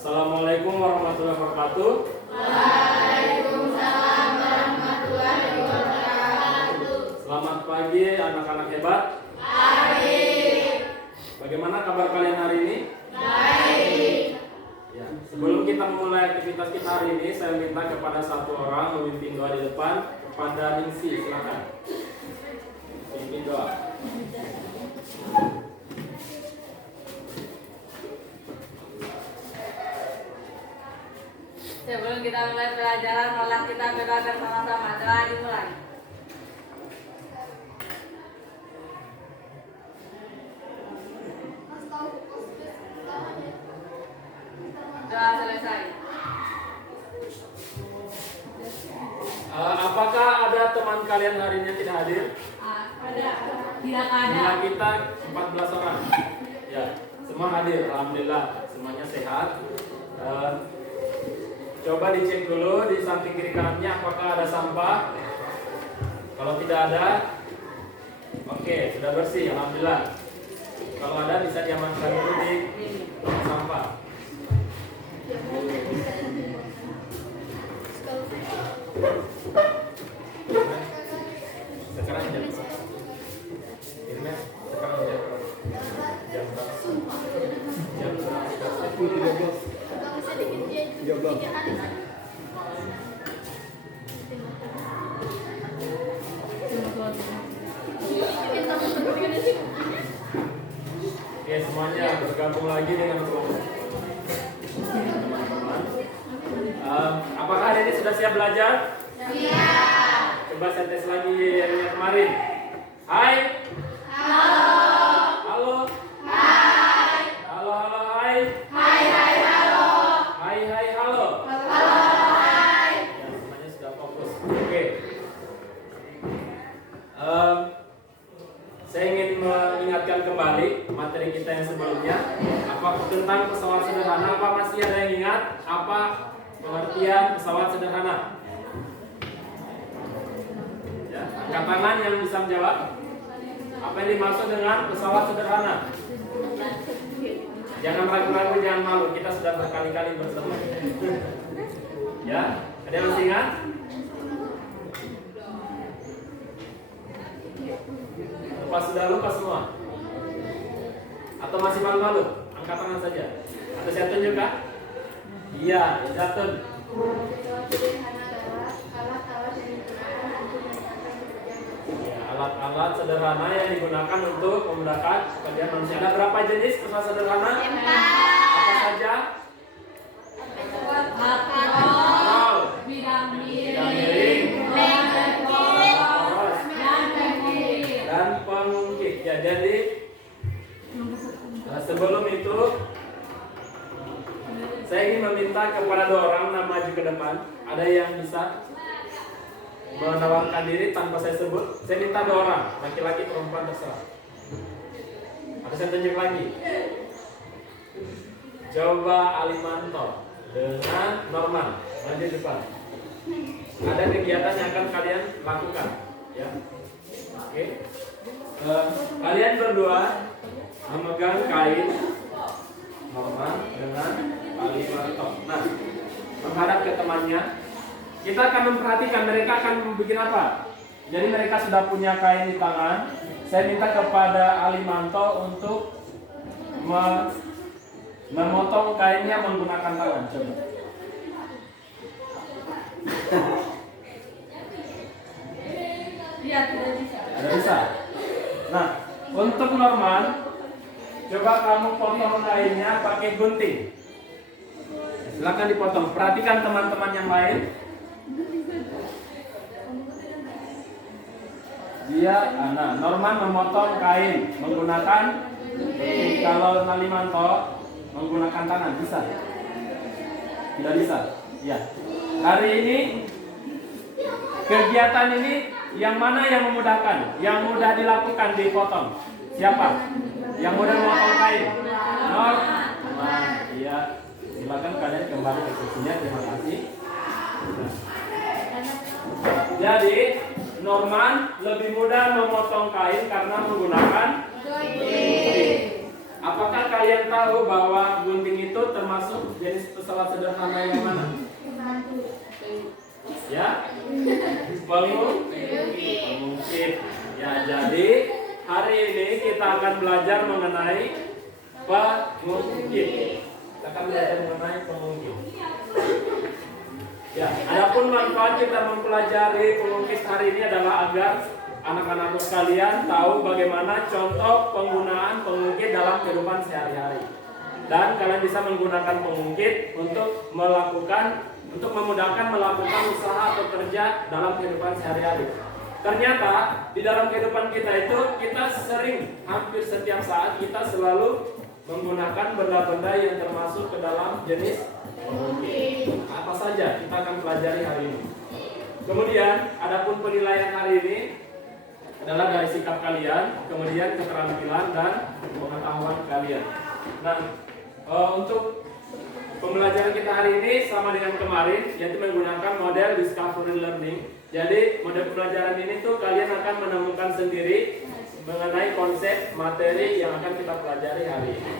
Assalamualaikum warahmatullahi wabarakatuh. Waalaikumsalam warahmatullahi wabarakatuh. Selamat pagi anak-anak hebat. Baik. Bagaimana kabar kalian hari ini? Baik. Ya, sebelum kita memulai aktivitas kita hari ini, saya minta kepada satu orang memimpin doa di depan. Kepada Ningsi, silakan. Memimpin doa. Sebelum kita mulai pelajaran, malah kita berdoa bersama-sama. Doa dimulai. Doa selesai. Apakah ada teman kalian hari ini yang tidak hadir? Ada. Tidak ada. Jumlah kita 14 orang. Ya, semua hadir. Alhamdulillah, semuanya sehat. Coba dicek dulu di samping kiri kanannya apakah ada sampah. Kalau tidak ada, oke, sudah bersih. Alhamdulillah. Kalau ada bisa diamankan dulu di tempat sampah. Sekarang jam berapa? Irma, sekarang jam berapa? Jam berapa? 13. Oke, semuanya bergabung lagi dengan kelompok. Apakah hari ini sudah siap belajar? Siap. Coba saya tes lagi yang kemarin. Hai. Halo. Halo. Hai. Halo, halo, hai. Hai, hai, halo. Hai, hai, halo. Halo, hai. Ya, semuanya sudah fokus. Oke. Saya ingin mengingatkan kembali materi kita yang sebelumnya. Apa tentang pesawat sederhana? Apa masih ada yang ingat? Apa pengertian pesawat sederhana? Ya, angkat tangan yang bisa menjawab. Apa yang dimaksud dengan pesawat sederhana? Jangan ragu-ragu, jangan malu. Kita sudah berkali-kali bertemu. Ya, ada yang masih ingat? Sudah lupa semua? Atau masih malu-malu? Angkat tangan saja. Atau saya tunjuk kah? Iya, Zatun. Alat-alat sederhana yang digunakan untuk memudahkan pekerjaan manusia. Ada berapa jenis pesawat sederhana? Apa saja? Kapal, Bidang miring, dan pengungkit. Ya, jadi sebelum itu saya ingin meminta kepada 2 orang maju ke depan. Ada yang bisa menawarkan diri tanpa saya sebut. Saya minta 2 orang, laki-laki perempuan terserah. Atau saya tunjuk lagi. Coba Alimanto dengan Norman maju depan. Ada kegiatan yang akan kalian lakukan, ya. Oke. Kalian berdua memegang kain Norman dengan Alimanto. Nah, menghadap ke temannya. Kita akan memperhatikan mereka akan bikin apa. Jadi mereka sudah punya kain di tangan. Saya minta kepada Alimanto untuk memotong kainnya menggunakan tangan. Coba. Iya, tidak bisa. Tidak bisa. Nah, untuk Norman, coba kamu potong kainnya pakai gunting. Silakan dipotong. Perhatikan teman-teman yang lain. Nah, Norman memotong kain menggunakan gunting. Kalau Alimanto menggunakan tangan, bisa? Tidak bisa. Ya. Hari ini kegiatan ini yang mana yang memudahkan? Yang mudah dilakukan dipotong. Siapa? Yang mudah memotong kain? Norman. Iya. Silakan kalian kembali ke kursinya. Terima kasih. Jadi Norman lebih mudah memotong kain karena menggunakan gunting. Apakah kalian kalian tahu bahwa gunting itu termasuk jenis pesawat sederhana yang mana? Ya? Pengungkit. Ya, jadi hari ini kita akan belajar mengenai pengungkit. Kita akan belajar mengenai pengungkit. Ya, adapun manfaat kita mempelajari pengungkit hari ini adalah agar anak-anakku sekalian tahu bagaimana contoh penggunaan pengungkit dalam kehidupan sehari-hari. Dan kalian bisa menggunakan pengungkit untuk memudahkan melakukan usaha atau kerja dalam kehidupan sehari-hari. Ternyata di dalam kehidupan kita itu kita sering, hampir setiap saat kita selalu menggunakan benda-benda yang termasuk ke dalam jenis pengungkit. Apa saja kita akan pelajari hari ini. Kemudian adapun penilaian hari ini adalah dari sikap kalian, kemudian keterampilan dan pengetahuan kalian. Nah, untuk pembelajaran kita hari ini sama dengan kemarin, yaitu menggunakan model discovery learning. Jadi model pembelajaran ini tuh kalian akan menemukan sendiri mengenai konsep materi yang akan kita pelajari hari ini.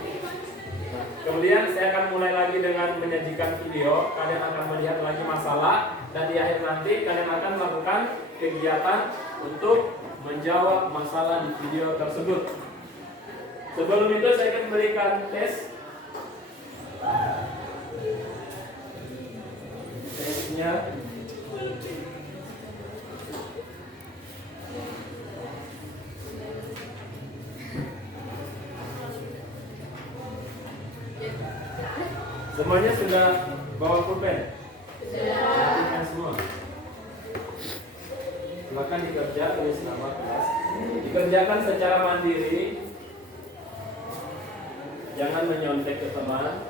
Nah, kemudian saya akan mulai lagi dengan menyajikan video. Kalian akan melihat lagi masalah dan di akhir nanti kalian akan melakukan kegiatan untuk menjawab masalah di video tersebut. Sebelum itu saya akan berikan tesnya. Semuanya sudah bawa pulpen? Sudah. Semua. Silakan dikerja, tulis nama kelas. Dikerjakan secara mandiri. Jangan menyontek ke teman.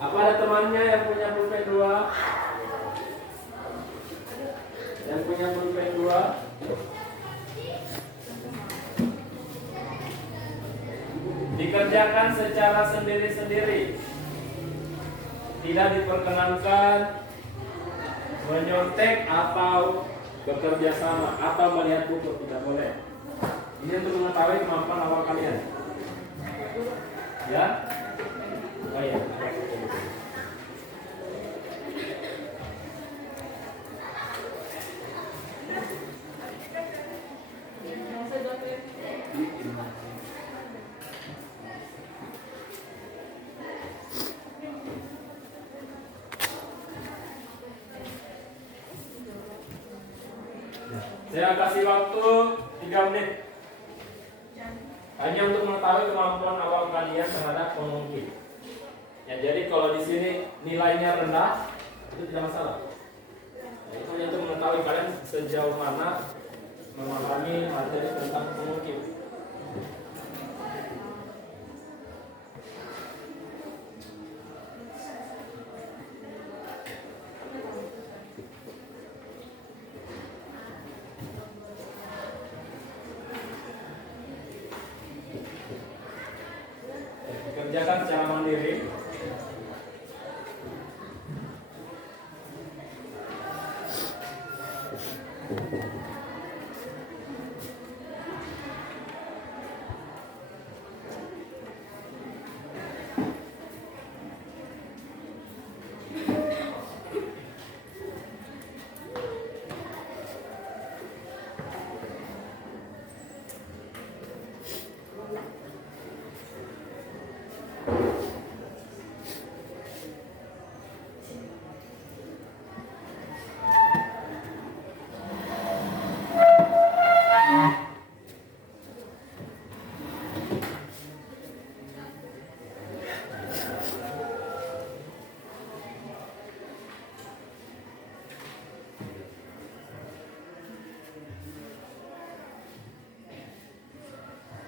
Apa ada temannya yang punya pulpen 2? Yang punya pulpen 2? Dikerjakan secara sendiri-sendiri. Tidak diperkenankan menyontek atau bekerja sama atau melihat buku, tidak boleh. Ini untuk mengetahui kemampuan awal kalian. Ya? Oh iya. Saya kasih waktu 3 menit hanya untuk mengetahui kemampuan awal kalian terhadap pengungkit. Ya, jadi kalau di sini nilainya rendah itu tidak masalah. Ya, itu hanya untuk mengetahui kalian sejauh mana memahami materi tentang pengungkit. Kerjakan secara mandiri.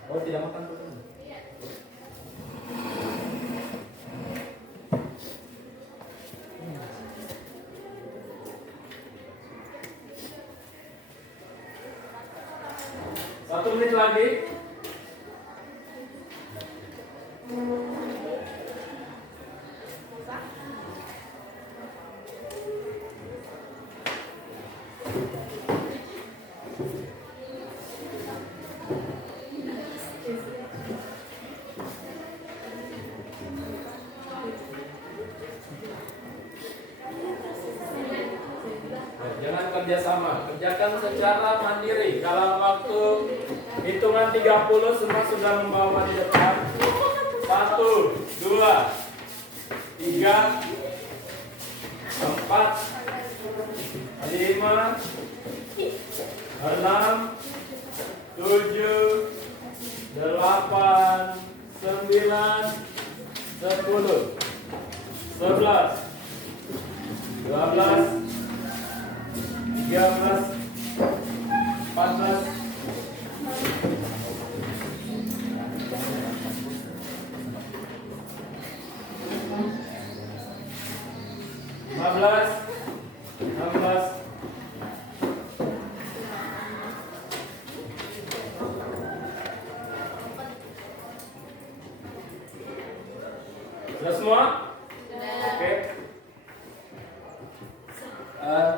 Oh, tidak makan dulu. Satu menit lagi. kerjasama. Kerjakan secara mandiri. Dalam waktu hitungan 30 semua sudah membawa di depan. 1, 2, 3, 4, 5, 6, 7, 8, 9, 10, 11, 12, 13, 14, 15, 16, 17. Sudah semua? Oke.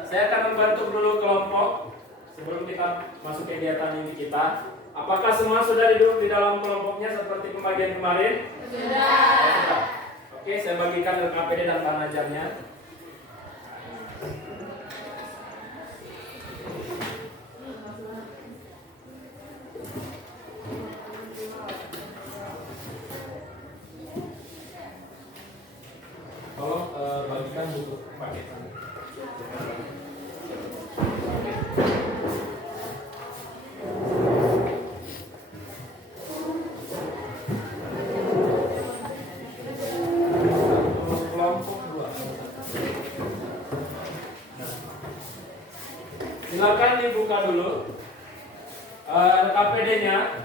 Saya akan membantu dulu kelompok sebelum kita masuk kegiatan ini kita. Apakah semua sudah duduk di dalam kelompoknya seperti pembagian kemarin? Sudah. Oke, saya bagikan LKPD dan tanah ajarnya. Tolong bagikan buku paketan. Silakan dibuka dulu KPD-nya.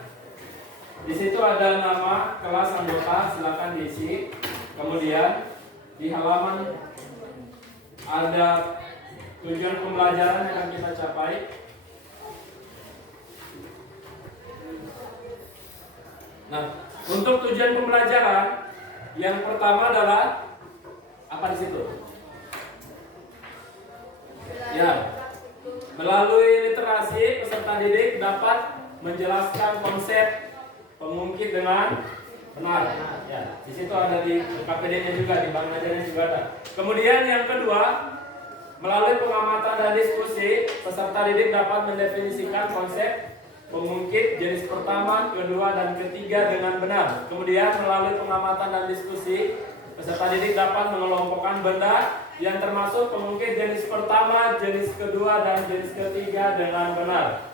Di situ ada nama kelas anggota, silakan diisi. Kemudian di halaman ada tujuan pembelajaran yang akan kita capai. Nah, untuk tujuan pembelajaran yang pertama adalah apa di situ? Ya, melalui literasi peserta didik dapat menjelaskan konsep pengungkit dengan benar. Ya, di situ ada di KPD-nya juga, di bank ajarnya juga ada. Kemudian yang kedua, melalui pengamatan dan diskusi, peserta didik dapat mendefinisikan konsep pengungkit jenis pertama, kedua, dan ketiga dengan benar. Kemudian melalui pengamatan dan diskusi, peserta didik dapat mengelompokkan benda yang termasuk pengungkit jenis pertama, jenis kedua, dan jenis ketiga dengan benar.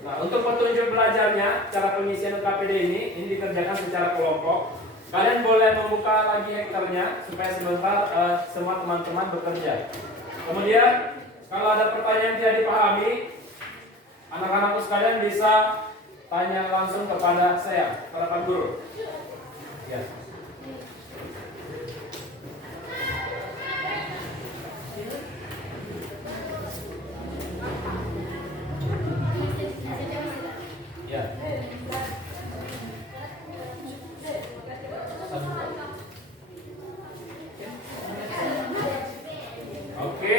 Nah, untuk petunjuk belajarnya, cara pengisian KPD ini dikerjakan secara kelompok. Kalian boleh membuka lagi hektarnya supaya sebentar semua teman-teman bekerja. Kemudian, kalau ada pertanyaan tidak dipahami, anak-anakku sekalian bisa tanya langsung kepada saya, kepada Pak Guru. Ya. Ya. Oke.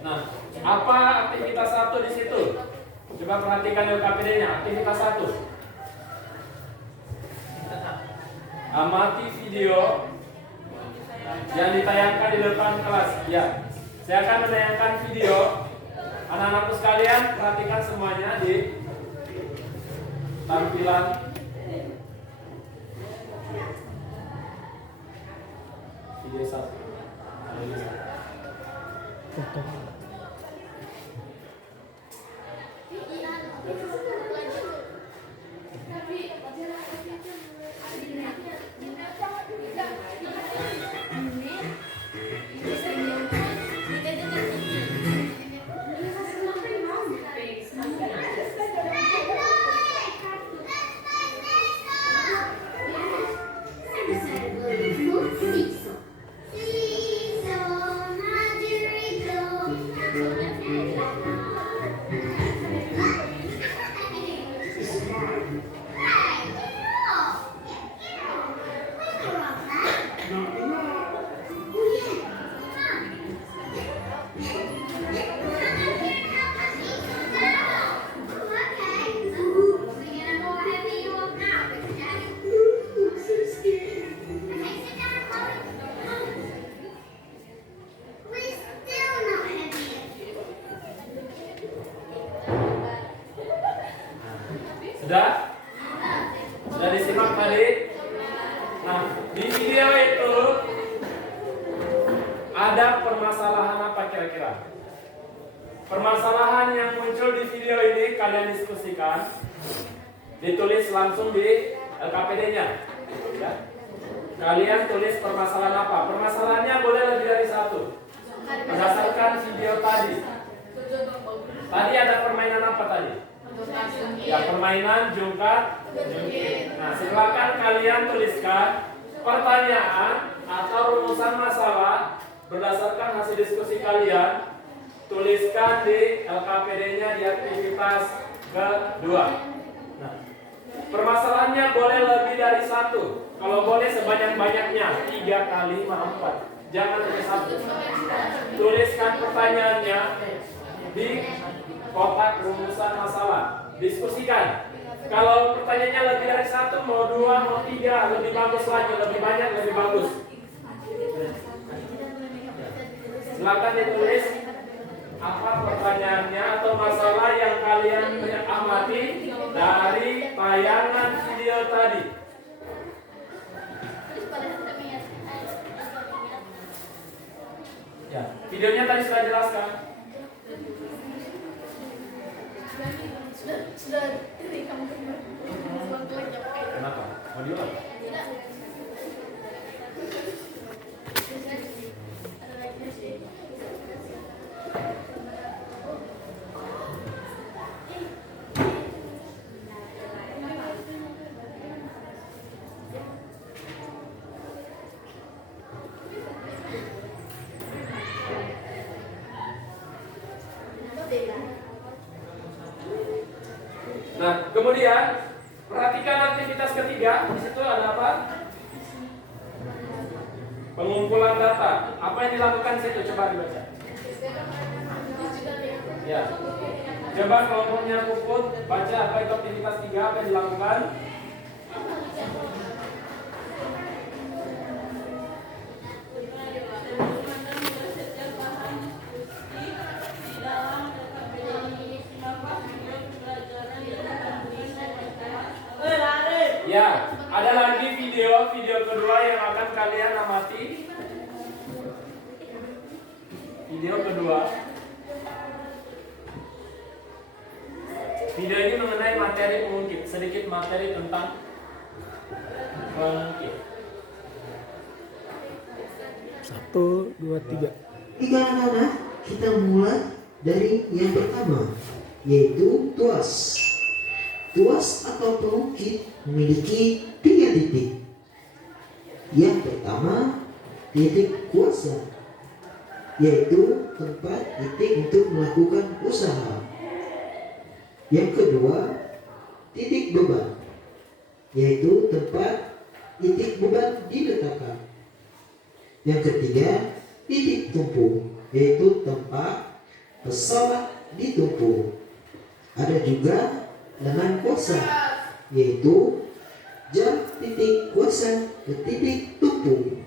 Nah, apa aktivitas 1 di situ? Coba perhatikan LKPD-nya. Aktivitas 1. Amati video yang ditayangkan di depan kelas. Ya, saya akan menayangkan video. Anak-anakku sekalian, perhatikan semuanya di tampilan video 1. ada permasalahan apa kira-kira? Permasalahan yang muncul di video ini kalian diskusikan, ditulis langsung di LKPD-nya. Ya. Kalian tulis permasalahan apa? Permasalahannya boleh lebih dari satu. Berdasarkan video tadi. Tadi ada permainan apa tadi? Ya, permainan jungkat. Nah, silakan kalian tuliskan pertanyaan atau rumusan masalah berdasarkan hasil diskusi kalian. Tuliskan di LKPD-nya di aktivitas kedua. Nah, permasalahannya boleh lebih dari satu. Kalau boleh sebanyak-banyaknya 3 kali 4. Jangan hanya satu. Tuliskan pertanyaannya di kotak rumusan masalah. Diskusikan. Kalau pertanyaannya lebih dari satu, mau 2, mau 3, lebih bagus lagi, lebih banyak, lebih bagus. Silakan ditulis apa pertanyaannya atau masalah yang kalian amati dari tayangan video tadi. Ya, videonya tadi sudah jelaskan. Sudah direkam. Kenapa? Mau diulang? Nah, kemudian perhatikan aktivitas ketiga. Di situ ada apa? Pengumpulan data. Apa yang dilakukan di situ? Coba dibaca. Ya. Coba kelompoknya Puput baca apa itu aktivitas 3, apa yang dilakukan? Ya, ada lagi video kedua yang akan kalian amati. Video kedua. Video ini mengenai materi pengungkit, sedikit materi tentang pengungkit. 1, 2, 3. Tiga anak-anak, kita mulai dari yang pertama, yaitu tuas. Tuas atau pengungkit memiliki 3 titik. Yang pertama, titik kuasa, yaitu tempat titik untuk melakukan usaha. Yang kedua, titik beban, yaitu tempat titik beban diletakkan. Yang ketiga, titik tumpu, yaitu tempat pesawat ditumpu. Ada juga lengan kuasa, yaitu jam titik kuasa ke titik tumpu.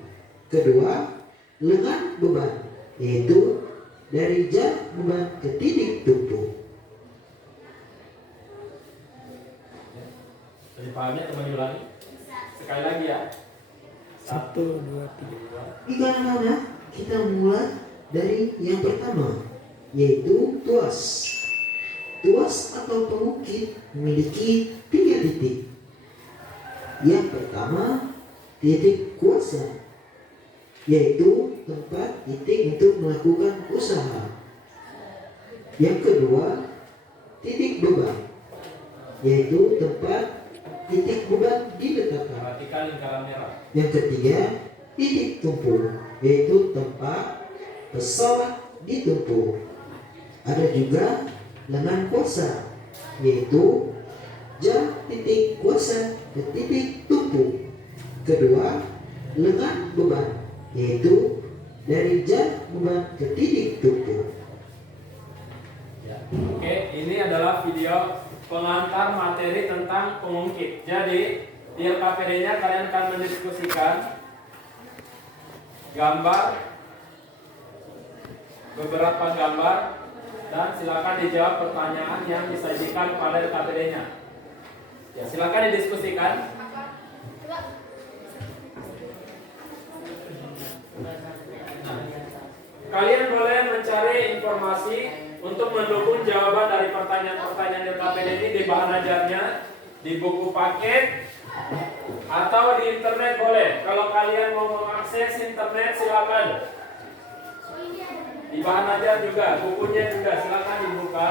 Kedua, lengan beban, yaitu dari jam beban ke titik tumpu. Jadi pahamnya teman ulangi. Sekali lagi ya. 1, 2, 3. Tiga anak-anak, kita mulai dari yang pertama, yaitu tuas. Tuas atau pengukit memiliki 3 titik. Yang pertama, titik kuasa, yaitu tempat titik untuk melakukan usaha. Yang kedua, titik beban, yaitu tempat titik beban diletakkan. Perhatikan lingkaran merah. Yang ketiga, titik tumpu, yaitu tempat pesawat ditumpu. Ada juga lengan kuasa, yaitu jam titik kuasa ke titik tumpu. Kedua, lengan beban, yaitu dari jam beban ke titik tumpu. Ya. Oke, ini adalah video pengantar materi tentang pengungkit. Jadi di LKPD-nya kalian akan mendiskusikan gambar, beberapa gambar, dan silakan dijawab pertanyaan yang disajikan pada LKPD-nya. Ya, silakan didiskusikan. kalian boleh mencari informasi untuk mendukung jawaban dari pertanyaan-pertanyaan LKPD ini di bahan ajarnya, di buku paket, atau di internet boleh. Kalau kalian mau mengakses internet silakan. Di bahan ajar juga, bukunya juga silakan dibuka.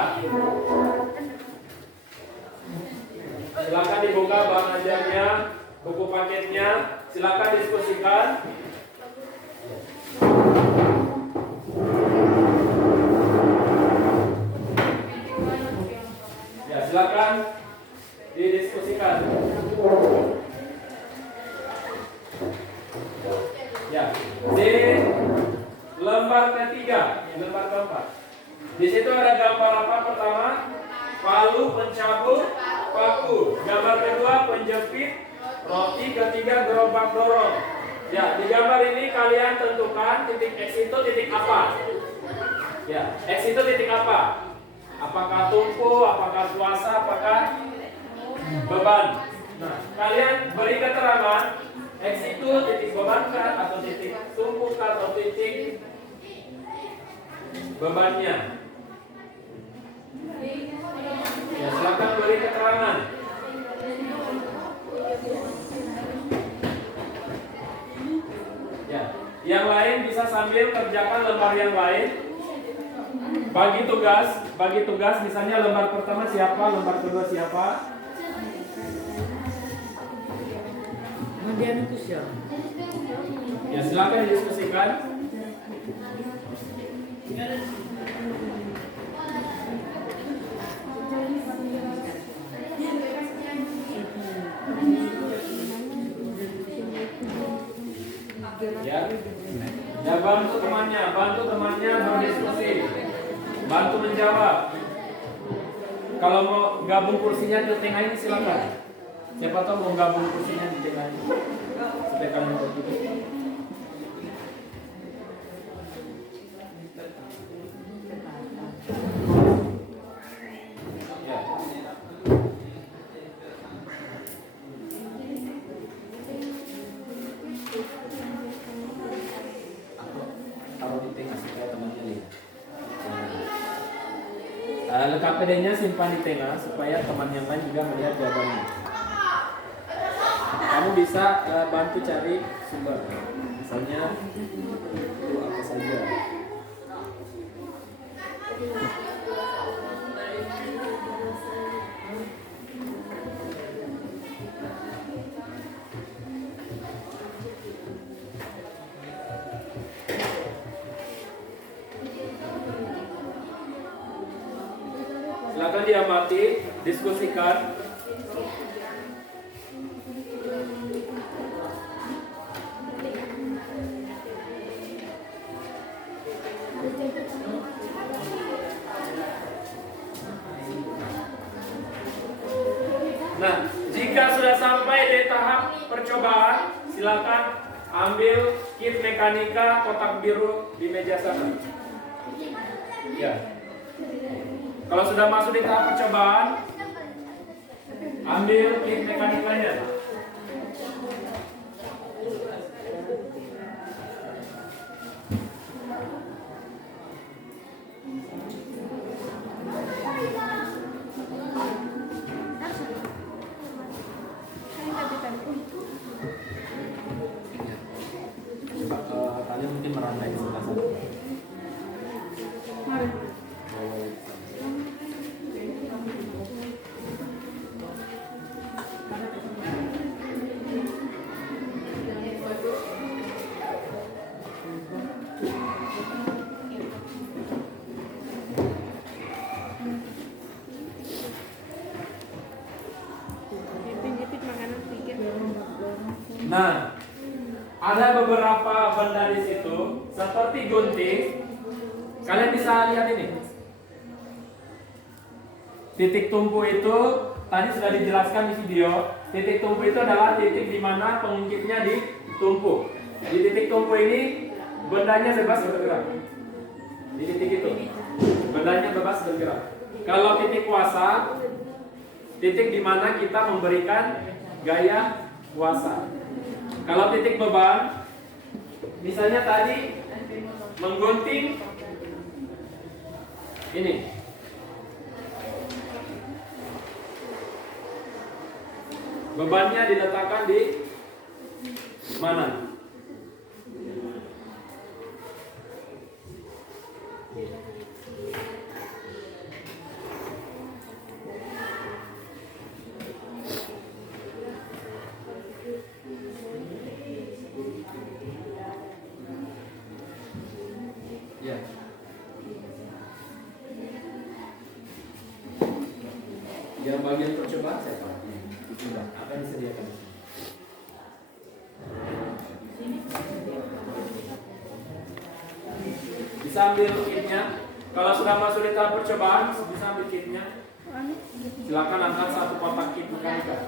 Silakan dibuka bahan ajarnya, buku paketnya, silakan diskusikan. Ya, silakan didiskusikan. Ya, di lembar ketiga, lembar keempat. Di situ ada gambar apa pertama? Palu pencabut paku. Gambar kedua penjepit roti, ketiga gerobak dorong. Ya, di gambar ini kalian tentukan titik X itu titik apa? Ya, X itu titik apa? Apakah tumpu, apakah kuasa, apakah beban? Nah, kalian beri keterangan X itu titik beban kah, atau titik tumpu kah, atau titik bebannya? Ya, silakan beri keterangan. Ya, yang lain bisa sambil kerjakan lembar yang lain. Bagi tugas misalnya lembar pertama siapa, lembar kedua siapa. Ya, silakan didiskusikan. Ya, bantu temannya berdiskusi, bantu menjawab. Kalau mau gabung kursinya di tengah ini silakan. Siapa tahu mau gabung kursinya di tengah ini. Supaya kamu begitu. Ya. Taruh di tengah supaya temannya lihat. LKPD-nya simpan di tengah supaya teman yang lain juga melihat jawabannya. Kamu bisa bantu cari sumber, misalnya itu apa saja. Silakan diamati, diskusikan. Nah, jika sudah sampai di tahap percobaan, silakan ambil kit mekanika kotak biru di meja sana. Ya. Kalau sudah masuk di tahap percobaan, ambil kit mekanikanya. Kalian mungkin merangkai di sebelah sana. Nah, ada beberapa benda di situ seperti gunting. Kalian bisa lihat ini. Titik tumpu itu tadi sudah dijelaskan di video. Titik tumpu itu adalah titik di mana pengungkitnya ditumpuk. Di titik tumpu ini bendanya bebas bergerak. Di titik itu bendanya bebas bergerak. Kalau titik kuasa, titik di mana kita memberikan gaya kuasa. Kalau titik beban, misalnya tadi menggunting ini. Bebannya diletakkan di mana? Ya. Yang bagian percobaan siapa? Apa yang disediakan? Bisa ambil kitnya. Kalau sudah masuk di tahap percobaan, bisa ambil kitnya. Silakan angkat satu kotak kit mekanika.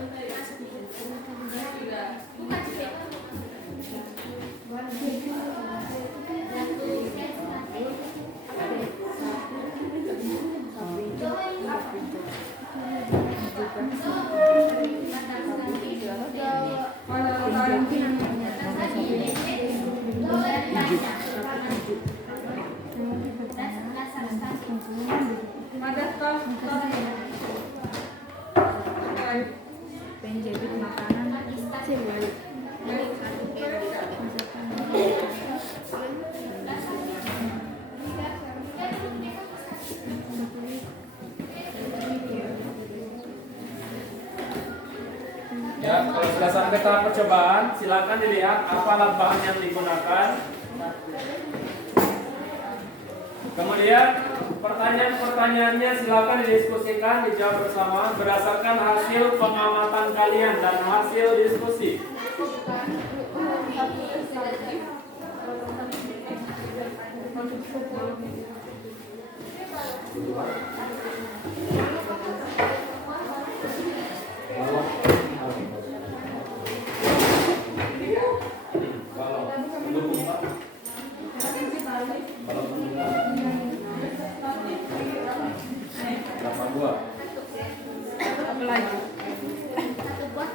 Penjahit makanan balik. Ya, kalau sudah sampai tahap percobaan, silakan dilihat apa alat bahan yang digunakan. Kemudian pertanyaan-pertanyaannya silakan didiskusikan, dijawab bersama berdasarkan hasil pengamatan kalian dan hasil diskusi. Berapa buah? Apa lagi? Satu buah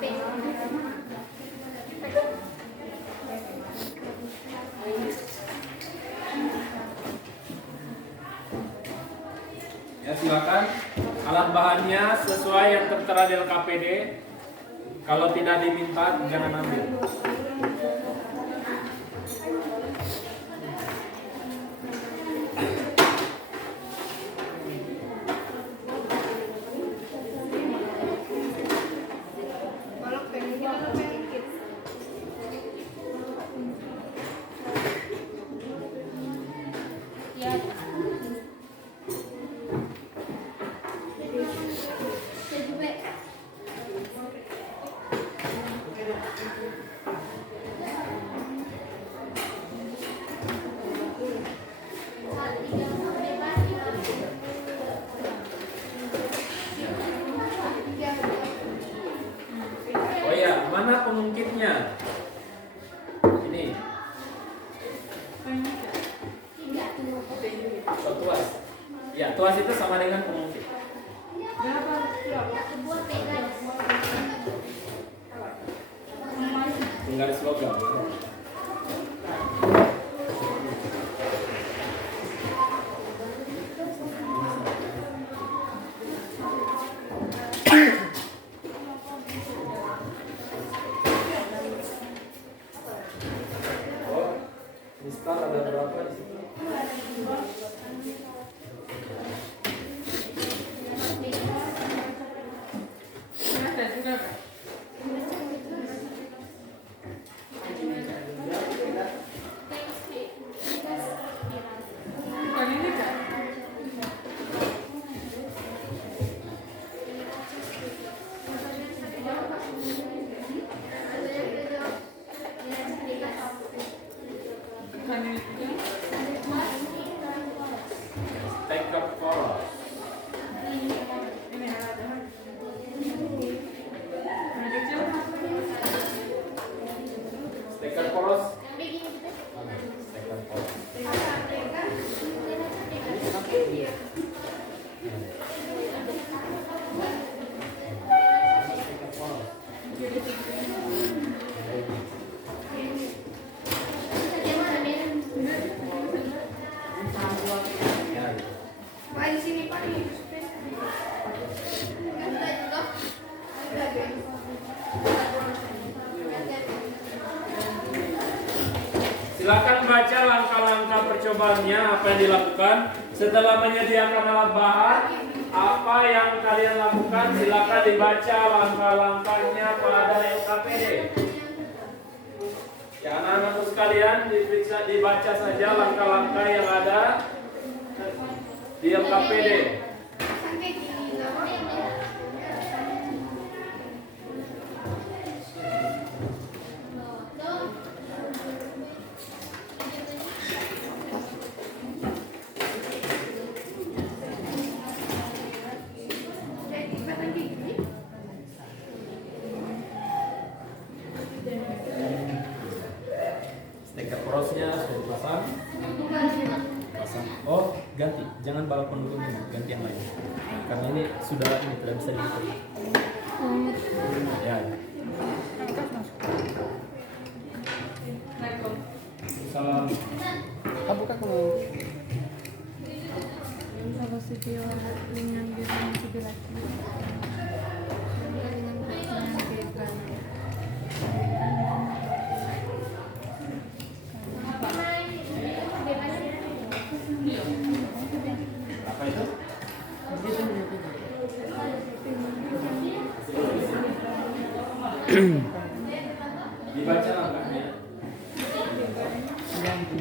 Ya, silakan alat bahannya sesuai yang tertera di LKPD. Kalau tidak diminta jangan ambil. Oh ya, mana pengungkitnya? Ini. Oh, tuas. Ya, tuas itu sama dengan pengungkit. Tinggal slogan. Oh, mistar ada berapa di situ? Steker poros. Steker poros. Steker poros. Silakan baca langkah-langkah percobaannya, apa yang dilakukan. Setelah menyediakan alat bahan, apa yang kalian lakukan? Silakan dibaca langkah-langkahnya pada LKPD. Ya, anak-anakku sekalian, dibaca saja langkah-langkah yang ada di LKPD. Steker porosnya sudah dipasang. Pasang. Oh, ganti. Jangan balapon dulu, ganti yang lain. Karena ini sudah ini tidak bisa dihitung. Ya. Salam. Buka kamu. Kalau video dengan bilang sebelah kiri. Dengan kiri kanan. Apa itu? Dibaca langkahnya.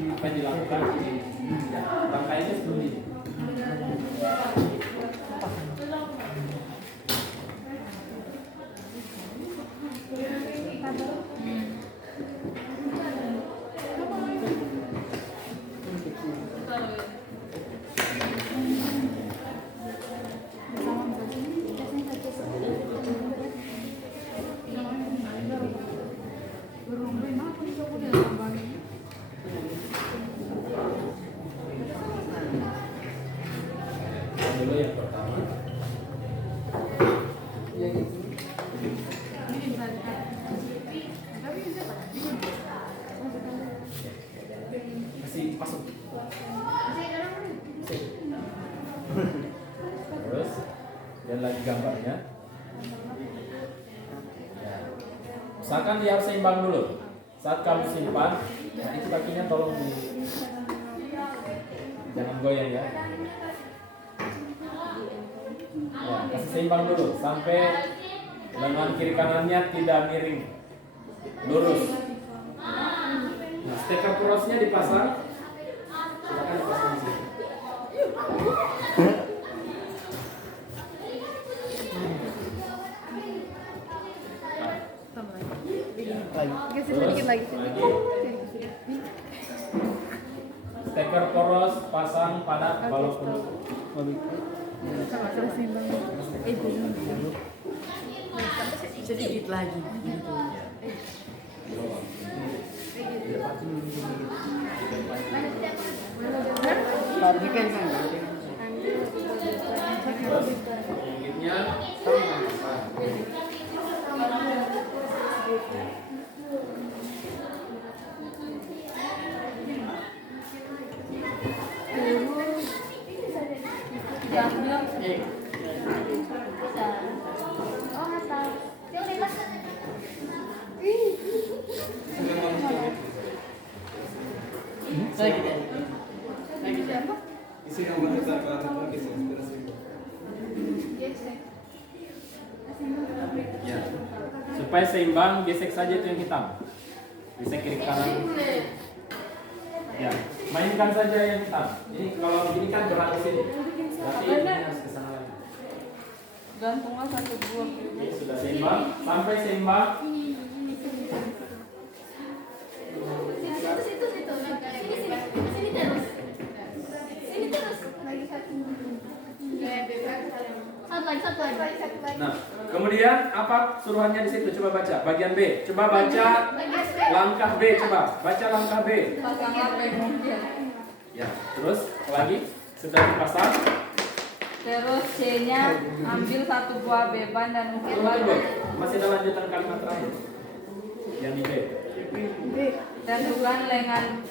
Apa yang dilakukan? Langkahnya seperti ini. Dulu yang pertama. Masih masuk. Terus dan lagi gambarnya. Ya. Usahakan dia harus seimbang dulu. Saat kamu simpan, itu kakinya tolong jangan goyang ya. Ya, kasih seimbang dulu sampai lengan kiri kanannya tidak miring, lurus. Nah, steker porosnya dipasang. Silakan dipasang di sini. Geser sedikit lagi. Steker poros pasang pada balok pendukung. Sama-sama seimbang. Belum. Sedikit lagi. Pabrikan kan? Terus pinggirnya ya. Supaya seimbang, gesek saja itu yang hitam. Gesek kiri kanan. Ya, mainkan saja yang hitam. Ini kalau begini kan berat ke sini. Berarti ini harus ke sana lagi. Gantungnya satu buah. Oke, sudah seimbang, sampai seimbang. Satu lagi. Nah, kemudian apa suruhannya di situ? Coba baca bagian B. Coba baca langkah B. Coba baca langkah B. Pasang apa mungkin? Ya, terus lagi sudah dipasang. Terus C-nya ambil satu buah beban dan ukir Tunggu, batu. tunggu. Masih ada lanjutan kalimat terakhir. Yang di B. Tentukan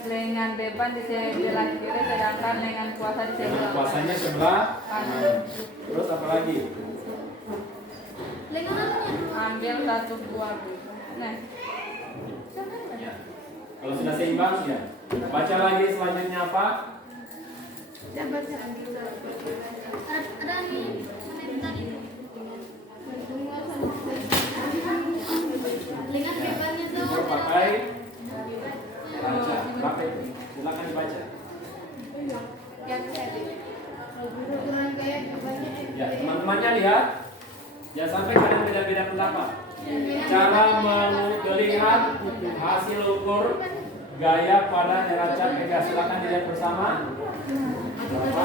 lengan beban di sebelah kiri, sedangkan lengan kuasa di Lengan sebelah kuasanya sebelah kanan. Terus apa lagi? Ambil satu buah. Nah, Ya. Kalau sudah seimbang ya. Baca lagi selanjutnya apa? Pakai baca. Berapa itu? Silakan dibaca. Ya, teman-temannya lihat. Jangan sampai kalian beda-beda pendapat. Cara melihat hasil ukur gaya pada neraca Pegas. Silakan dilihat bersama. Berapa?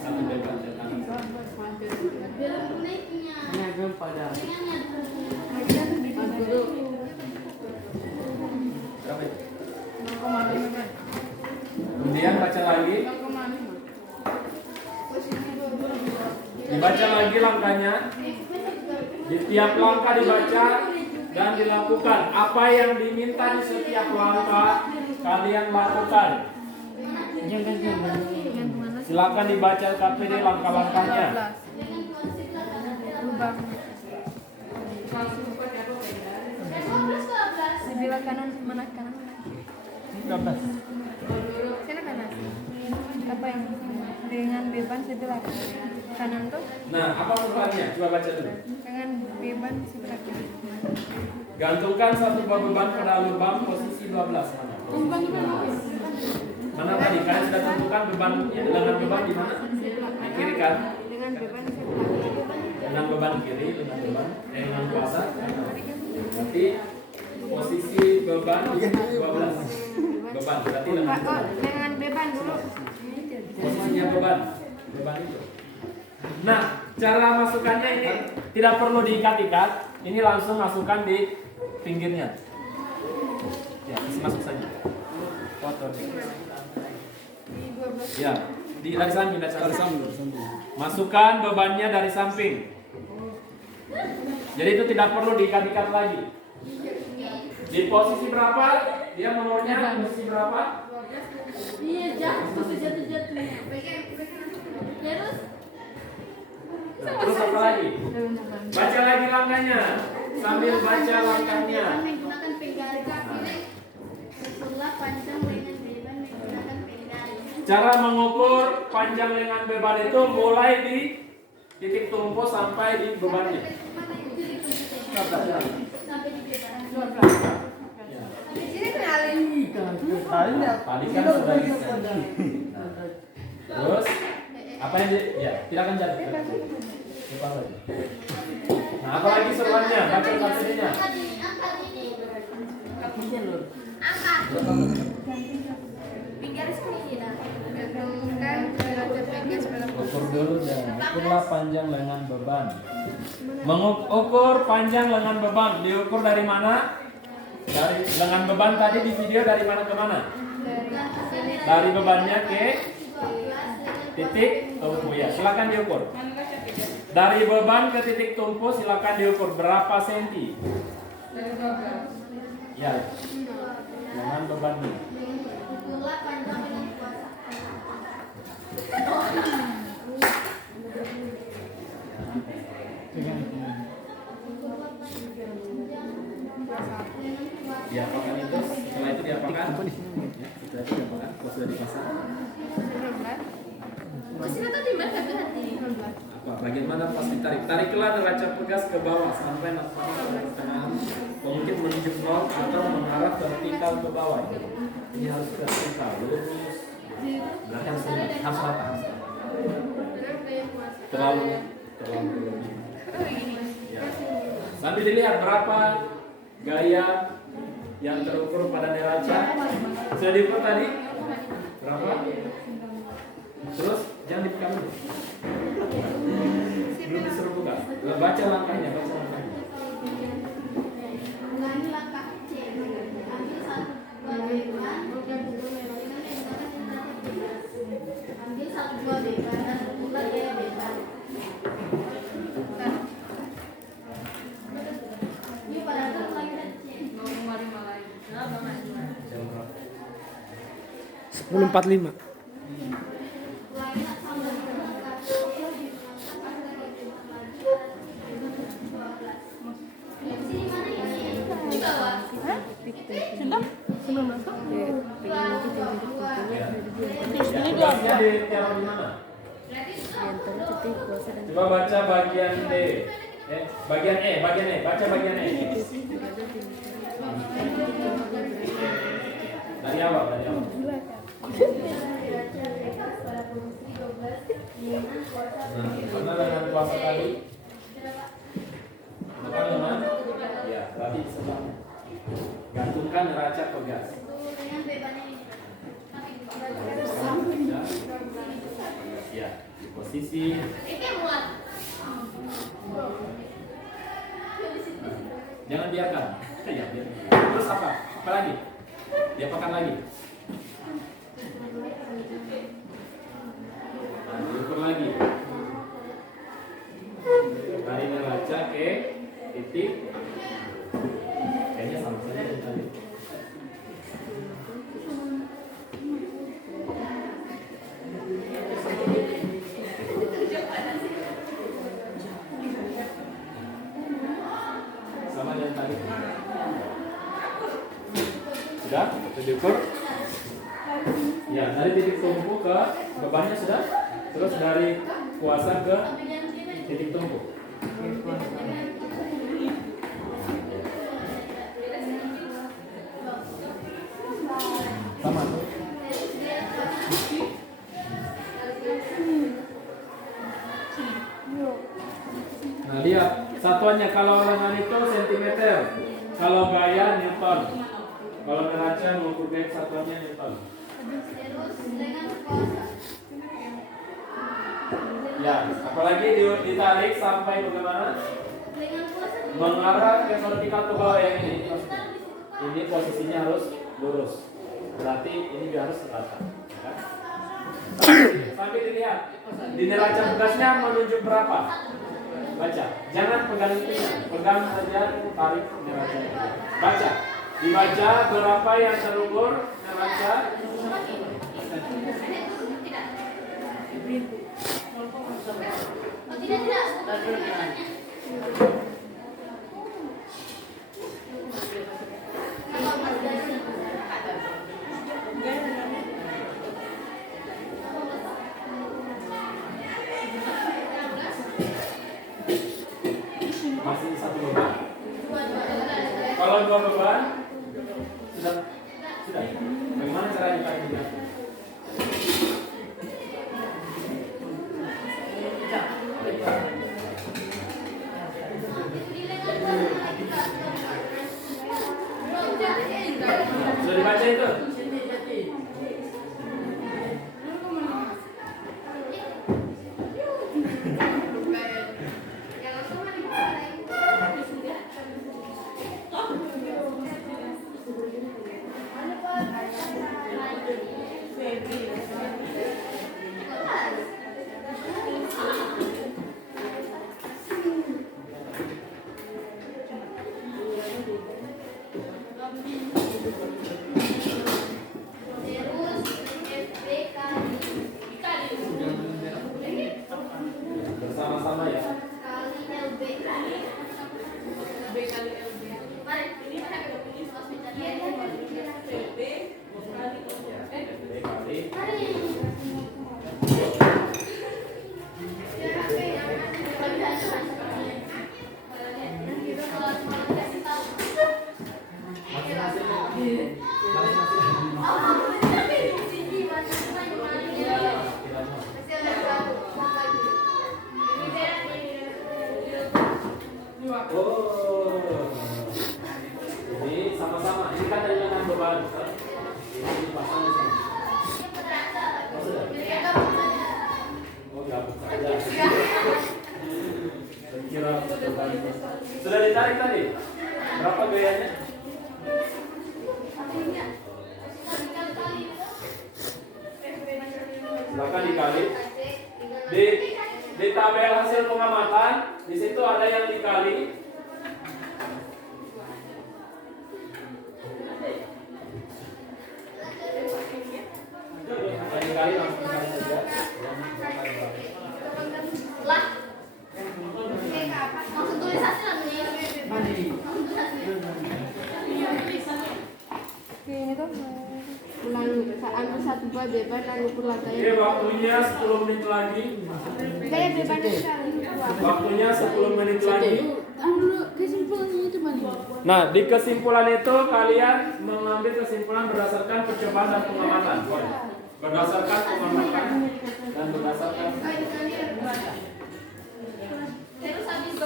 Satu beban tangan. Niaga pada Berapa itu? Kemudian baca lagi. Dibaca lagi langkahnya. Di tiap langkah dibaca dan dilakukan. Apa yang diminta di setiap langkah kalian lakukan. Silakan dibaca KPD langkah-langkahnya. Lubang. Sebelah kanan mana kanan? 12. Sana kanan. Apa yang dengan beban sebelah kanan tuh? Nah, apa urutannya? Coba baca dulu. Dengan beban sebelah kanan. Gantungkan satu buah beban pada lubang posisi 12. Mana? Lubang itu Mana tadi? Kalian sudah tentukan beban dengan beban di mana? Di kiri kan? dengan beban sebelah kanan. Dengan beban kiri, dengan kuasa. Berarti posisi beban 12. Beban berarti dengan beban. Dengan beban dulu. Posisinya beban itu. Nah, cara masukkannya ini tidak perlu diikat-ikat. Ini langsung masukkan di pinggirnya. Ya, masuk saja. Kotor. Ya, dari samping, dari samping. Masukkan bebannya dari samping. Jadi itu tidak perlu diikat-ikat lagi. Di posisi berapa? Dia menurunnya posisi berapa? iya jatuh. Terus apa lagi? Baca lagi langkahnya. Sambil baca langkahnya. Menggunakan penggaris kiri, setelah panjang lengan beban menggunakan penggaris. Cara mengukur panjang lengan beban itu mulai di titik tumpu sampai di bebannya. Sampai di beban. Ya. Tadi Tadi kan sudah bisa. Terus apa yang ya tidak akan jadi. Lupa saja. Nah, apa lagi seruannya? Baca KPD-nya. Angkat ini. Angkat. Penggaris kiri dah. Ukur dulu dan ukurlah panjang lengan beban. Mengukur panjang lengan beban diukur dari mana? Dari lengan beban tadi di video dari mana ke mana? Dari bebannya ke titik tumpu ya. Silakan diukur. Dari beban ke titik tumpu silakan diukur berapa senti? Ya. Lengan bebannya. Ukurlah panjang lengan kuasa. Diapakan itu, setelah itu diapakan? Ya, setelah itu diapakan, kalau sudah dipasang. Apa? Bagaimana pas ditarik? Tariklah neraca Pegas ke bawah sampai nampaknya ke pertengahan. Mungkin menuju nol atau mengarah vertikal ke bawah. Ini harus vertikal, lurus. Berarti harus rata. Terlalu lebih. Ya. Sambil dilihat berapa gaya yang terukur pada neraca. Sudah diukur tadi? Berapa? Terus jangan dibuka dulu. Belum disuruh buka. Baca langkahnya. Ulangi langkah C. Ambil satu buah beban. Ambil satu buah beban dan ukur gaya beban. Ini pada lagi 10.45. Sebelum masuk Tugasnya ditaruh di mana? Coba baca bagian D. Bagian E. Baca bagian E. Dari awal. Karena dengan kuasa tadi. Tekan dengan. Ya, tadi sebab. Gantungkan neraca pegas. Dengan bebannya ini. Ya, di posisi. Ini muat. Jangan biarkan. Ya, biarkan. Terus apa? Apa lagi? Diapakan lagi? Nah, diukur lagi. Dari neraca ke titik. Kayaknya sama saja dengan tadi. Sama dengan tadi. Sudah? Sudah diukur? Ya, dari titik tumpu ke bebannya sudah. Terus dari kuasa ke titik tumpu. Sama tuh. Nah, lihat satuannya. Kalau lengan itu sentimeter, kalau gaya newton, kalau neraca mengukur gaya satuannya newton. Terus dengan kuasa. Ya, apalagi ditarik sampai bagaimana? Dengan kuasa. Mengarah ke vertikal ke bawah yang ini. Ini posisinya harus lurus. Berarti ini dia harus rata. Ya. Sampai dilihat di neraca tugasnya menunjuk berapa? Baca. Jangan pegang itunya. Pegang saja tarik neracanya. Baca. Dibaca berapa yang terukur neraca. Oh, tidak. Masih satu beban. Kalau dua beban sudah. Bagaimana caranya Pak Indra? Sudah dibaca itu? Bersama-sama ya. Oh, ini sama-sama. Ini kan dari lengan beban. Ini dipasang di sini. Oh, sudah. Oh, gabung saja. Saya kira beban. Sudah ditarik tadi. Berapa gayanya? Silakan dikali. Di tabel hasil pengamatan di situ ada yang dikali. Ulang ambil satu buah beban lalu perlatai. Oke, waktunya 10 menit lagi. Kayak beban sekali. Waktunya 10 menit lagi. Kesimpulannya itu bagaimana? Nah, di kesimpulan itu kalian mengambil kesimpulan berdasarkan percobaan dan pengamatan. Berdasarkan pengamatan dan berdasarkan Terus habis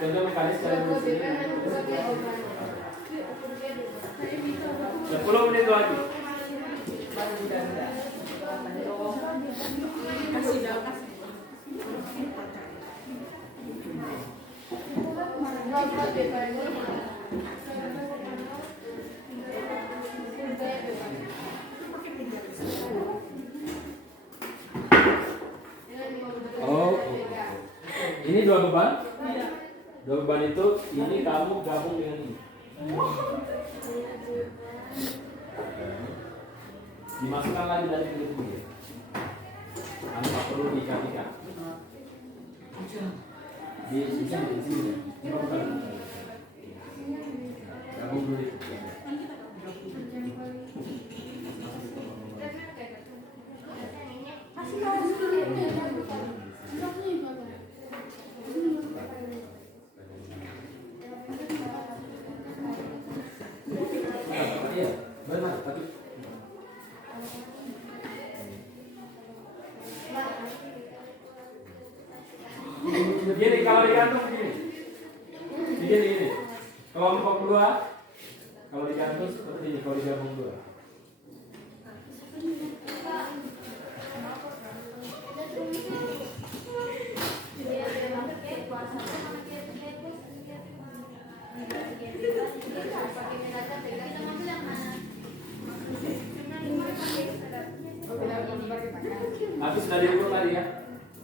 contoh mekanis kalian di sini. 10 menit lagi. Oh, ini dua beban. Dua beban itu ini kamu gabung dengan ini. Dimasukkan lagi dari pinggir. Tanpa perlu diikat-ikat. Di sini. Gabung dulu. Iya, benar, tapi begini kalau digantung begini. Begini. Kelompok dua kalau digantung seperti ini, kalau digabung dua. Tapi sudah diukur tadi ya.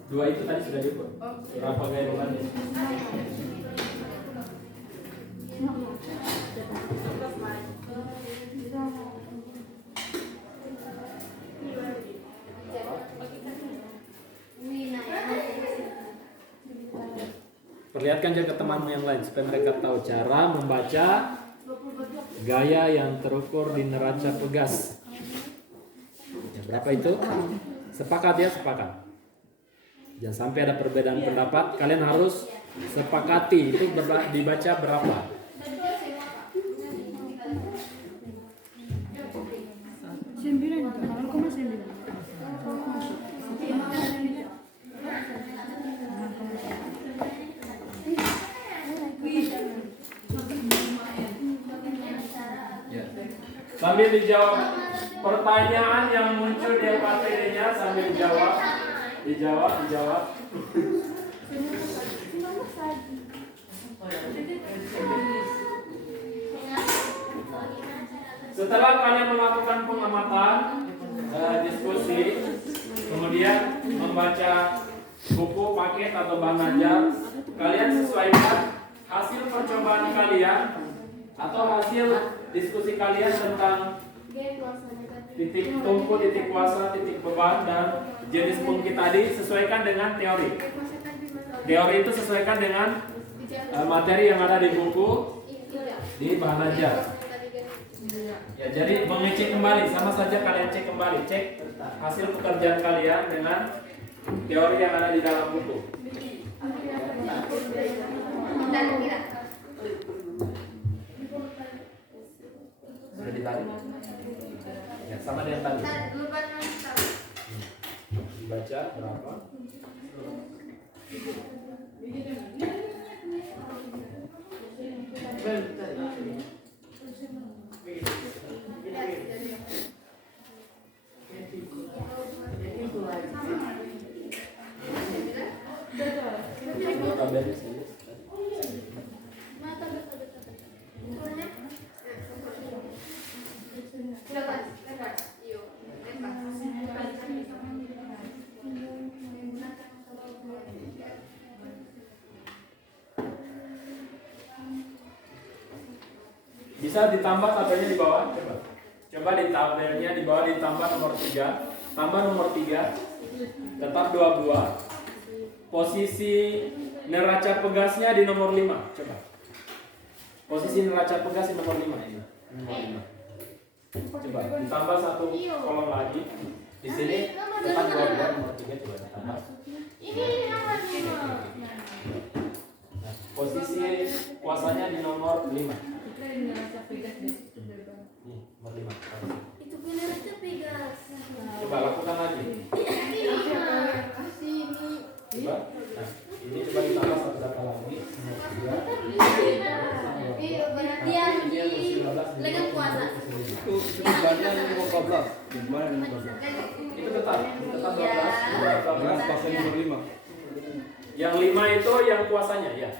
Dua itu tadi sudah diukur. Berapa gaya bebannya? Perlihatkan juga ke temanmu yang lain supaya mereka tahu cara membaca gaya yang terukur di neraca pegas. Ya, berapa itu? Sepakat ya, sepakat. Jangan sampai ada perbedaan pendapat. Kalian harus sepakati itu dibaca berapa. Sambil dijawab pertanyaan yang muncul di LKPD-nya, sambil dijawab. Setelah kalian melakukan pengamatan, diskusi, kemudian membaca buku, paket atau bahan ajar, kalian sesuaikan hasil percobaan kalian atau hasil diskusi kalian tentang titik tumpu, titik kuasa, titik beban, dan jenis pungki tadi sesuaikan dengan teori. Teori itu sesuaikan dengan materi yang ada di buku, di bahan ajar. Ya, jadi mengecek kembali, sama saja kalian cek kembali, cek hasil pekerjaan kalian dengan teori yang ada di dalam buku. Sudah ditarik? Ya, sama dengan tadi. Dibaca berapa? Bisa ditambah tabelnya di bawah, coba di tabelnya di bawah ditambah nomor 3, tambah nomor 3, tetap 2 buah. Posisi neraca pegasnya di nomor 5, coba. Posisi neraca pegas di nomor 5 ini. Nomor 5. Coba ditambah satu kolom lagi. Di sini tetap 2 nomor 3 coba ditambah. Ini nomor 5. Nah, posisi kuasanya di nomor 5. Nih, nomor 5. Itu benar aja Pegas. Coba lakukan lagi. Coba. Nah, ini coba ditambah satu data lagi. Nomor 3. Berarti yang di lengan kuasa. Itu bebannya 15. Beban 15. Itu tetap 12. Dengan pasal nomor 5. Yang 5 itu yang kuasanya ya.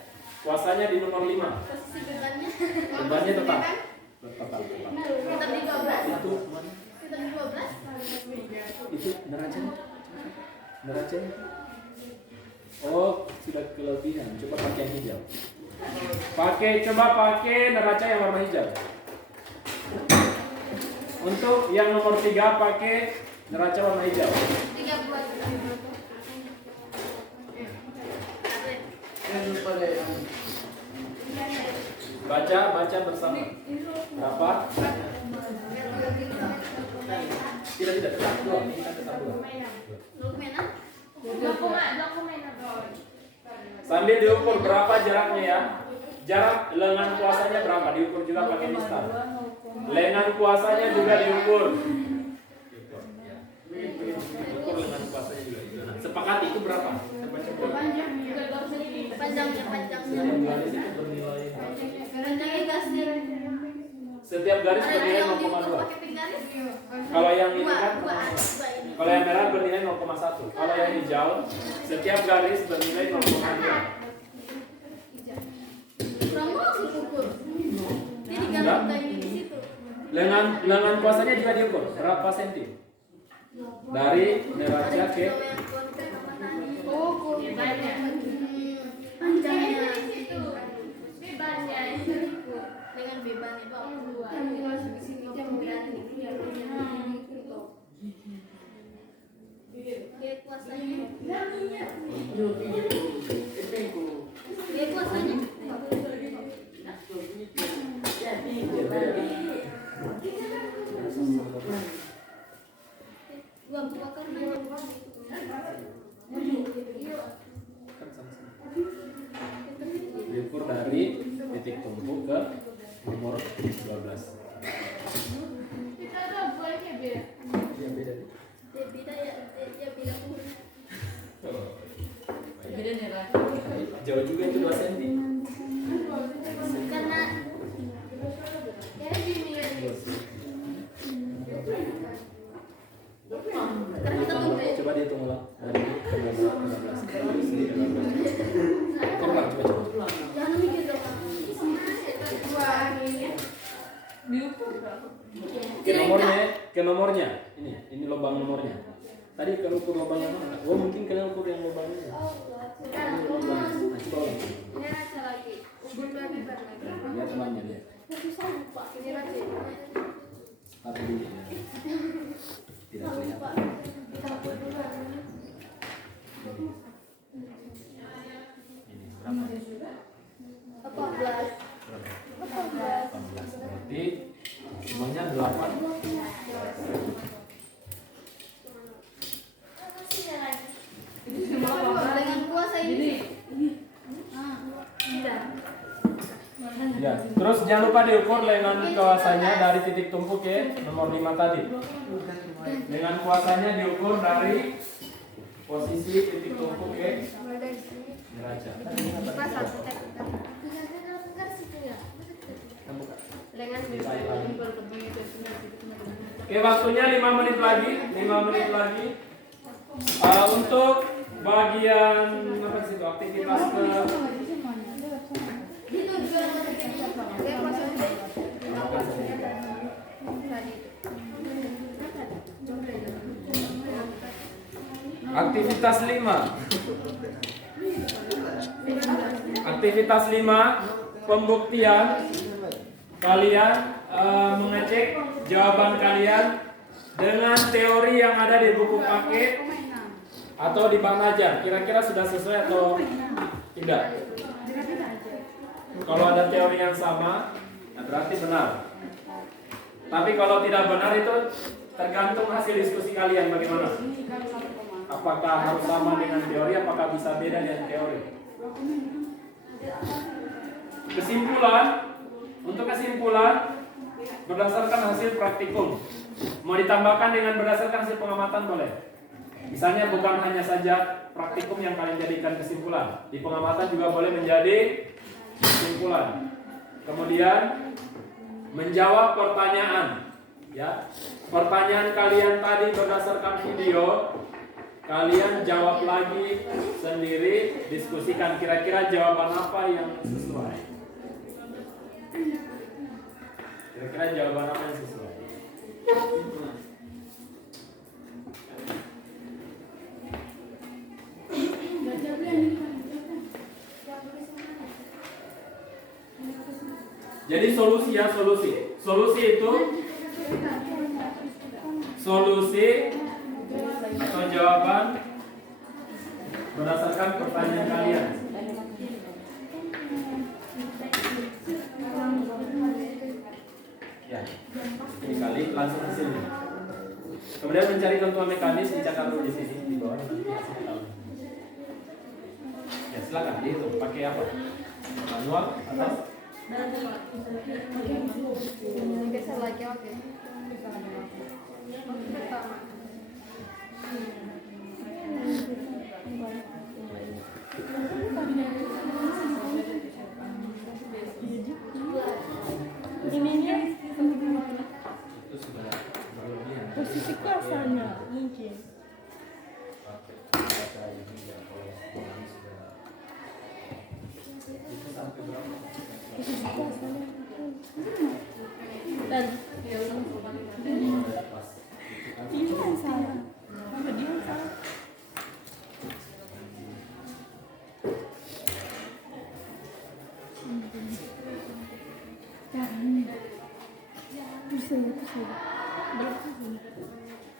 Kuasanya di nomor 5. Posisi bebannya. Bebannya tetap. Tetap di 12. Itu Tetap di 12. itu neracanya. Neracanya. Oh, sudah kelebihan. Coba pakai yang hijau. Coba pakai neraca yang warna hijau. Untuk yang nomor 3 pakai neraca warna hijau. 30. Baca bersama. Berapa? Tidak tetap 2. Ini kan tetap 2. 0,6. Sambil diukur berapa jaraknya ya. Jarak lengan kuasanya berapa? Diukur juga pakai mistar. Lengan kuasanya juga diukur. Diukur lengan kuasanya juga. Nah, sepakat itu berapa? Panjangnya. Setiap garis itu bernilai. Panjangnya gasir. Setiap garis Ada bernilai yang diukur 0,2. pakai penggaris? Kalau yang ini kan Dua 0,2. ini. Kalau yang merah bernilai 0,1. Kalau yang hijau setiap garis bernilai 0,2. Kamu harus ukur. Jadi kalau kayak di situ. Lengan kuasanya juga diukur berapa senti? Dari neraca ke Oh, panjangnya. Dengan bebannya Pak. Dia kuasanya. Dia kuasanya. Gua bakar diukur dari titik tumpu ke nomor 12. Ya beda. dia beda ya, dia bilang Jauh juga itu 2 cm. karena ya gini ya. Karena kita tuh Coba dihitung ulang dari 12. Hitung ulang, coba. jangan mikir dong. Ke nomornya. Ini lubang nomornya. Tadi kan ukur lubang yang mana? Oh, mungkin kalian ukur yang lubangnya. Nah, coba ulang. Lihat temannya dia. Taruh dulu ya. Tidak kelihatan. Ini berapa? 14. 18. Berarti semuanya 8. Dengan kuasa ini. Ya, terus jangan lupa diukur lengan kuasanya dari titik tumpu ke nomor 5 tadi. Dengan kuasanya diukur dari posisi titik tumpu ke neraca. Oke, waktunya 5 menit lagi. 5 menit lagi. Untuk bagian apa sih itu aktivitas ke aktivitas 5. Aktivitas 5 pembuktian. Kalian mengecek jawaban kalian dengan teori yang ada di buku paket atau di Bang Najar. Kira-kira sudah sesuai atau tidak? Kalau ada teori yang sama, berarti benar. Tapi kalau tidak benar itu tergantung hasil diskusi kalian bagaimana. Apakah harus sama dengan teori, apakah bisa beda dengan teori. Untuk kesimpulan berdasarkan hasil praktikum. Mau ditambahkan dengan berdasarkan hasil pengamatan boleh. Misalnya bukan hanya saja praktikum yang kalian jadikan kesimpulan, di pengamatan juga boleh menjadi kesimpulan. Kemudian menjawab pertanyaan, ya. Pertanyaan kalian tadi berdasarkan video, kalian jawab lagi sendiri, diskusikan kira-kira jawaban apa yang sesuai. Kira-kira jawaban apa yang sesuai? Jadi solusi ya, solusi. Solusi itu solusi atau jawaban berdasarkan pertanyaan kalian. Ya, ini kali langsung hasilnya. Kemudian mencari tentuan mekanis dicatat dulu di sini di bawah nanti hasil tahu. Ya silakan dihitung pakai apa? Manual atas. Geser lagi, oke. Pertama. Itu sudah berlebihan. Posisi kuasanya mungkin. Posisi kuasanya. Dan ini yang salah. Apa dia yang salah?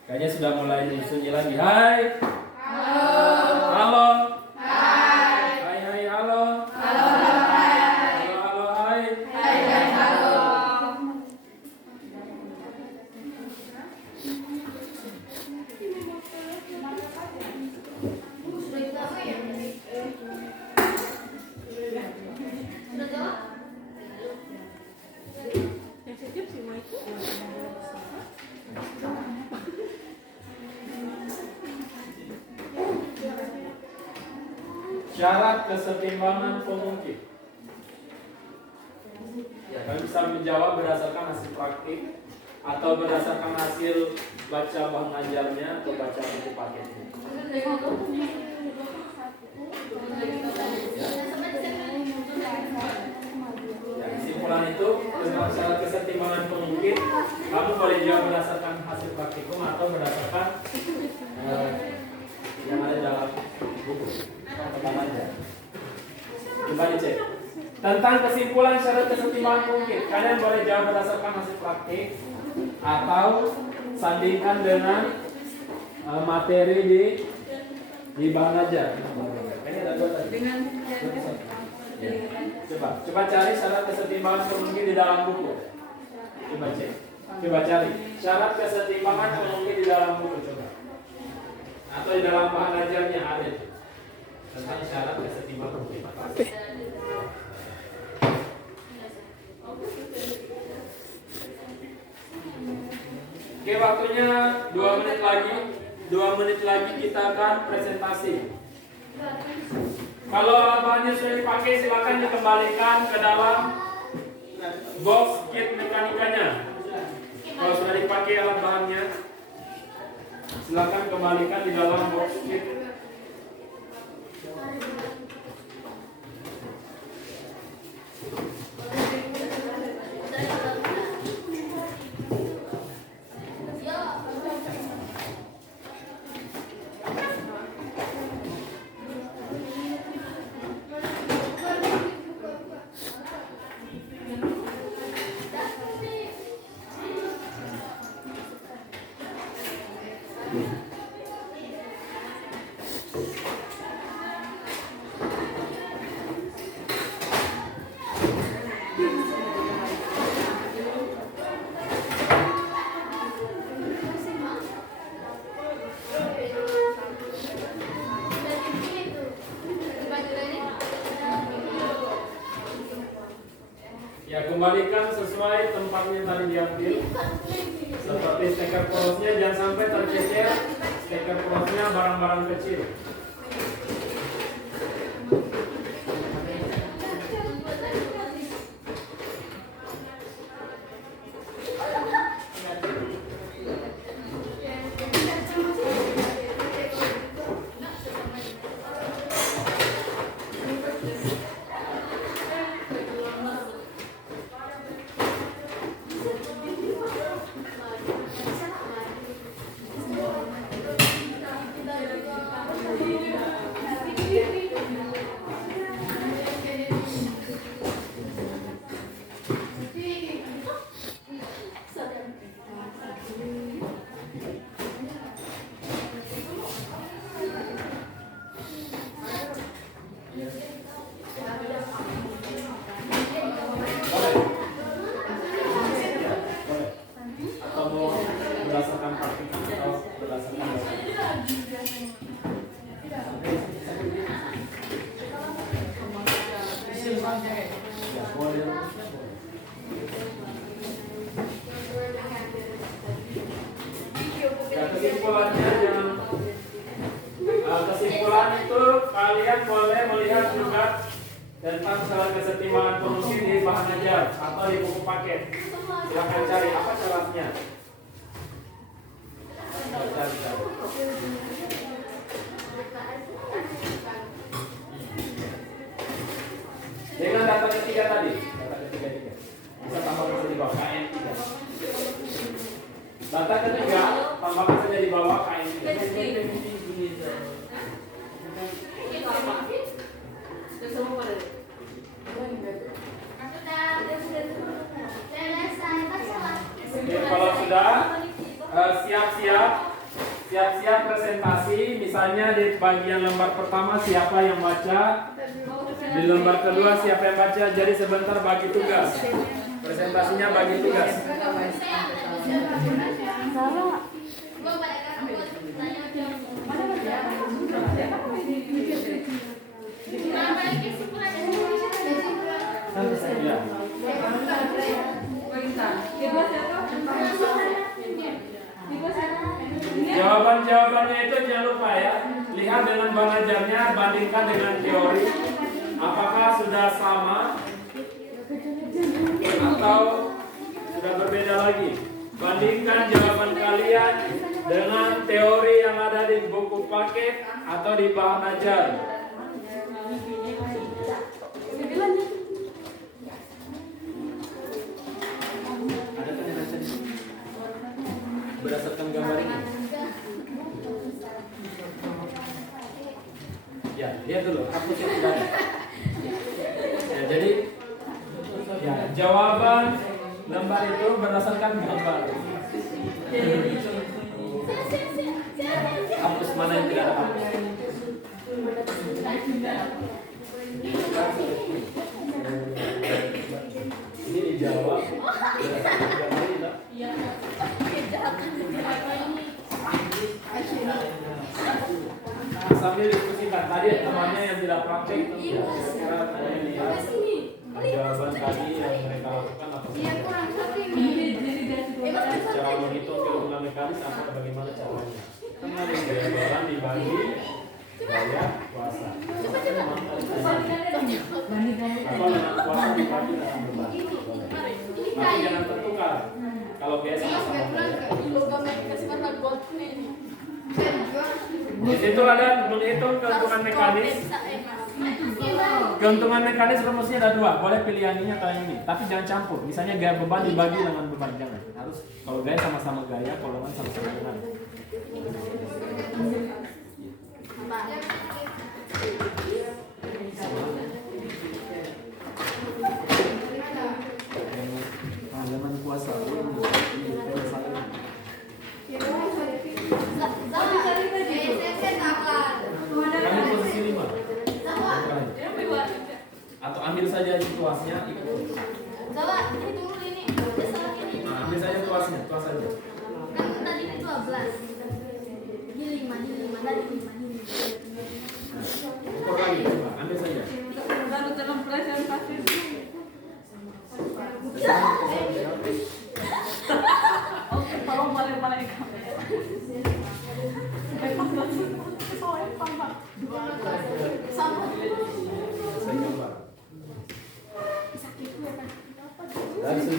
Kayaknya sudah mulai sunyi lagi. Hai. Halo. Hai, hai, halo. Halo, halo, hai. Syarat kesetimbangan pemungkit. Ya, kalian bisa menjawab berdasarkan hasil praktik atau berdasarkan hasil baca bahan ajarnya atau baca buku paketnya. Ya, kesimpulan itu tentang syarat kesetimbangan pemungkit, kamu boleh jawab berdasarkan hasil praktikum atau berdasarkan yang ada dalam buku. Coba dicek. Tentang kesimpulan syarat kesetimbangan pemungkit, kalian boleh jawab berdasarkan hasil praktik atau sandingkan dengan materi di bahan ajar. Ini ada dua tadi. Ya. Coba cari syarat kesetimbangan pemungkit di dalam buku. Coba cek. Coba cari syarat kesetimbangan pemungkit di dalam buku, coba. Atau di dalam bahan ajarnya ada tentang syarat kesetimbangan pemungkit. Oke, waktunya 2 menit lagi. 2 menit lagi kita akan presentasi. Kalau alat bahannya sudah dipakai, silakan dikembalikan ke dalam box kit mekanikanya. Kalau sudah dipakai alat bahannya, silakan kembalikan di dalam box kit. kembalikan sesuai tempatnya tadi diambil. Seperti steker polosnya jangan sampai tercecer. Steker polosnya barang-barang kecil. Kesimpulan itu kalian boleh melihat juga tentang syarat kesetimbangan fungsi di bahan ajar atau di buku paket. Silahkan cari apa syaratnya. Cari. Dengan data ketiga tadi, data ketiga bisa tambahkan saja di bawah KN3. Data ketiga tambahkan saja di bawah KN3. Oke, kalau sudah siap-siap presentasi, misalnya di bagian lembar pertama siapa yang baca, di lembar kedua siapa yang baca, jadi sebentar bagi tugas. Presentasinya bagi tugas. Jawaban-jawabannya itu jangan lupa ya. Lihat dengan bahan ajarnya, bandingkan dengan teori. Apakah sudah sama atau sudah berbeda lagi? Bandingkan jawaban kalian dengan teori yang ada di buku paket atau di bahan ajar. Berdasarkan gambar ini. Ya, lihat dulu, hapus yang sudah ada. Ya, jadi ya, jawaban lembar itu berdasarkan gambar. Hapus mana yang tidak ada hapus. Ini dijawab berdasarkan gambar ini, tak? Sambil diskusikan tadi temannya yang tidak praktek itu kira-kira tanya lihat jawaban tadi yang mereka lakukan apa cara menghitung keuntungan mekanis atau bagaimana caranya. Karena ada gaya barang dibagi gaya kuasa atau dengan kuasa dibagi dalam berbagi. Tapi jangan tertukar kalau biasa sama di situ ada menghitung keuntungan mekanis. Keuntungan mekanis rumusnya ada dua, boleh pilih yang ini atau yang ini, tapi jangan campur. Misalnya gaya beban dibagi dengan beban, jangan. Harus kalau gaya sama-sama gaya, golongan sama-sama beban. Halaman kuasa. Kamu posisi 5. Atau ambil saja tuasnya ikut. Nah, ambil saja tuasnya, tuas saja. Kan tadi 12. Ini 5 dari 5 ini. Ukur lagi, coba ambil saja. Baru dalam presentasi.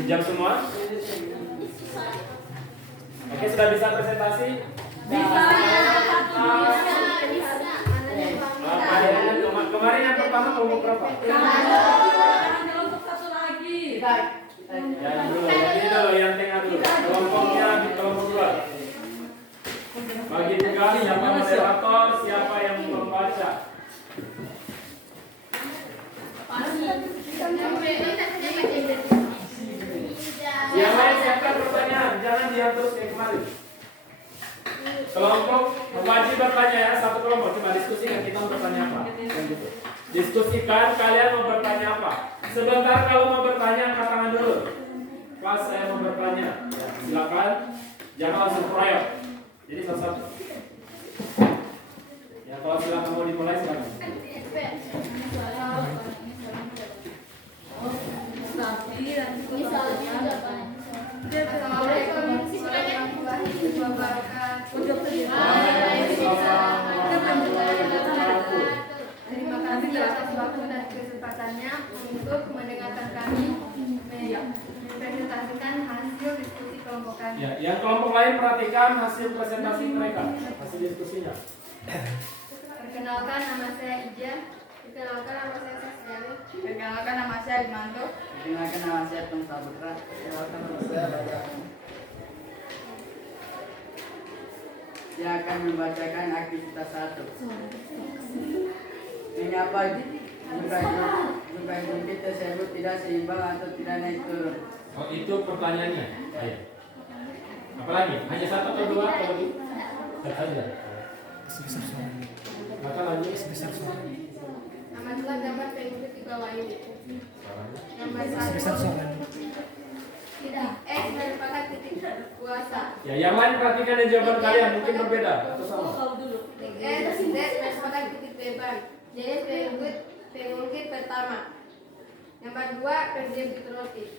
Sejam semua? Oke, sudah bisa presentasi? Bisa. Kemarin yang pertama kelompok berapa? Ada untuk satu lagi. Yang dulu, yang ini dulu, yang tengah dulu. Kelompoknya di kelompok dua. Bagi tiga, siapa moderator, siapa yang membaca? Yang lain siapkan pertanyaan, jangan diam terus kayak kemarin. Kelompok wajib bertanya ya, satu kelompok coba diskusikan kita mau bertanya apa. Diskusikan kalian mau bertanya apa. Sebentar kalau mau bertanya angkat tangan dulu. Pas saya mau bertanya, ya, silakan. Jangan langsung proyek. Jadi satu-satu. Ya kalau silakan mau dimulai silakan. Terima kasih atas waktu dan kesempatannya untuk mendengarkan kami mempresentasikan hasil diskusi kelompok kami. Ya, yang kelompok lain perhatikan hasil presentasi mereka, hasil diskusinya. Perkenalkan nama saya Ija. Perkenalkan nama saya Sasriani. Perkenalkan nama saya Limanto. Perkenalkan nama saya Tom Saputra. Perkenalkan nama saya Raja. Saya akan membacakan aktivitas 1. Mengapa jumlah tersebut tidak seimbang atau tidak naik turun? Oh itu pertanyaannya. Ayo. Apa lagi? Hanya satu atau dua atau lebih? Satu saja. Maka lanjut. Nama telah dapat pengikut di bawah ini. Nomor 1. Titik X merupakan titik kuasa. Ya, yang lain perhatikan dan jawaban kalian mungkin berbeda atau sama. Titik X Z merupakan titik beban. Jenis pengungkit pertama. Nomor 2 penjepit roti.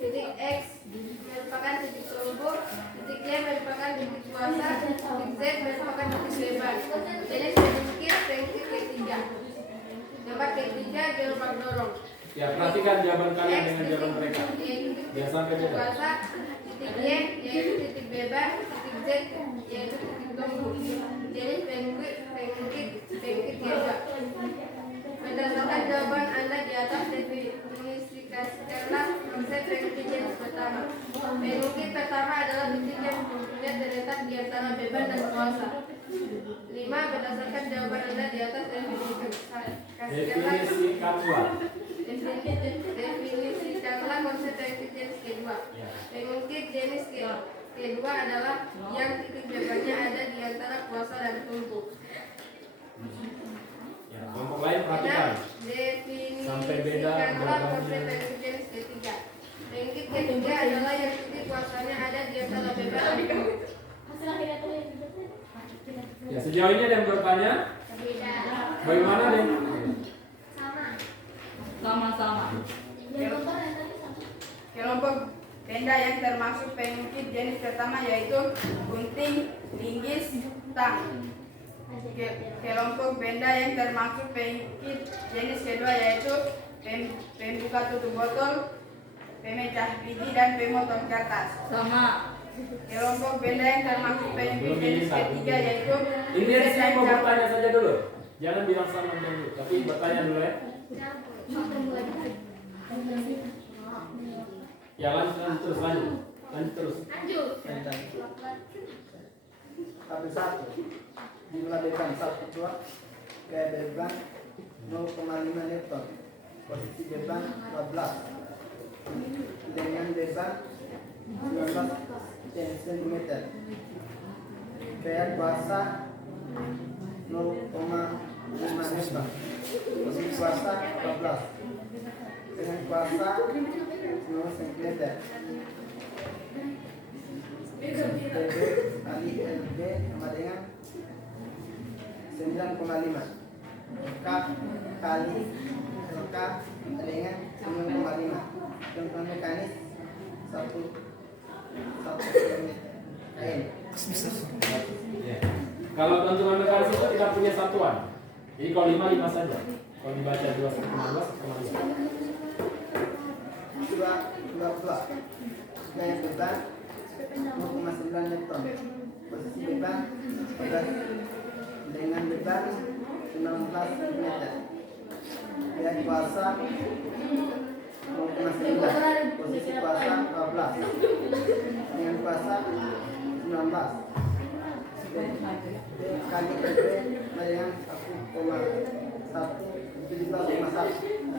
Titik X merupakan titik kelompok. Titik Y merupakan titik kuasa. Titik Z merupakan titik beban. Jenis pengungkit ketiga. Nomor ketiga gelombang dorong. Ya, perhatikan jawaban kalian dengan jawaban mereka. Biar sampai beda. Kuasa, titik Y yaitu titik beban, titik Z yaitu titik tunggu. Jenis pengungkit kedua. Berdasarkan jawaban Anda di atas, definisikanlah konsep pengungkit jenis pertama. Pengungkit pertama adalah titik yang fungsinya terletak di antara beban dan kuasa. 5. Berdasarkan jawaban Anda di atas, definisikanlah konsep pengungkit jenis kedua. Pengungkit jenis kedua adalah yang titik bebannya ada di antara kuasa dan tungku. Ya, kelompok lain perhatikan. Sampai beda Definisikanlah konsep pengungkit jenis ketiga. Pengungkit ketiga adalah yang titik kuasanya ada di antara beban dan tungku. Ya, sejauh ini ada yang bertanya? Bagaimana ada yang Sama-sama. Kelompok benda yang termasuk pengungkit jenis pertama yaitu gunting, linggis, tang. Kelompok benda yang termasuk pengungkit jenis kedua yaitu pembuka tutup botol, pemecah biji, dan pemotong kertas. Sama. Kelompok benda yang termasuk pengungkit jenis ketiga yaitu ini saya mau bertanya saja dulu. Jangan bilang sama dulu, tapi bertanya dulu ya. Ya lanjut terus. Satu satu. Jumlah beban 1 gaya beban 0,5 Newton. Posisi beban 12. Dengan beban 19 cm. Gaya kuasa 0,5 Newton. Posisi kuasa 12. Dengan kuasa 0 cm. PB kali LB sama dengan 9,5. K kali LK dengan 9,5. Contoh mekanis 1 km. Ya. Kalau tentuan mekanis itu tidak punya satuan. Jadi kalau 5 saja. Kalau dibaca 2,5. 2 Gaya beban 0,9 Newton. Posisi beban pada dengan beban 19 cm. Gaya kuasa 0,9. Posisi kuasa 12 dengan kuasa 19. Kali dengan 1,1 17,1.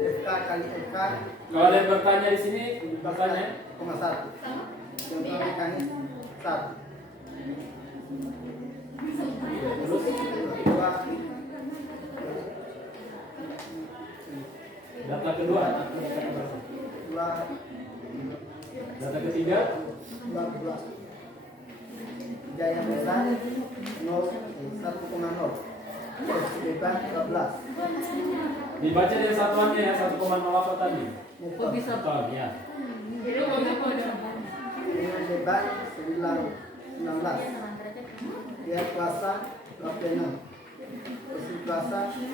FK kali FK. Kalau ada yang bertanya di sini, bertanya. 1,1. Yang mekanis 1. Terus 2. data kedua, 2. data ketiga, 2. Gaya beban 1,0. Posisi beban 12. dibaca dari satuannya ya, 1,0 apa tadi? Newton. Ton, ya. Dengan beban 19. Gaya kuasa 26. Posisi kuasa 5.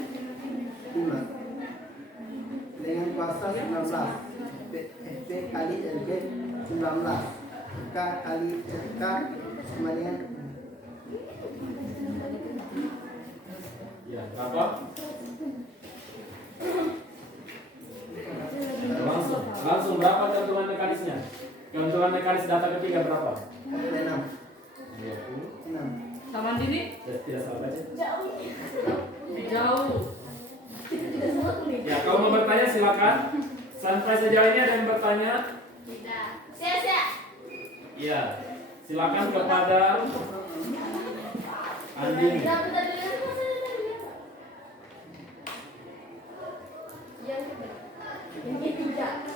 Dengan kuasa 19. FP kali LB 19. K kali FK sama dengan Ya, berapa? Langsung berapa keuntungan mekanisnya? Keuntungan mekanis data ketiga berapa? 6. 20. Taman Dini? Tidak salah baca. Jauh. Ya, kalau mau bertanya silakan. Sampai sejauh ini ada yang bertanya? Tidak. Sia-sia. Ya, silakan kepada Andini. Ini tidak.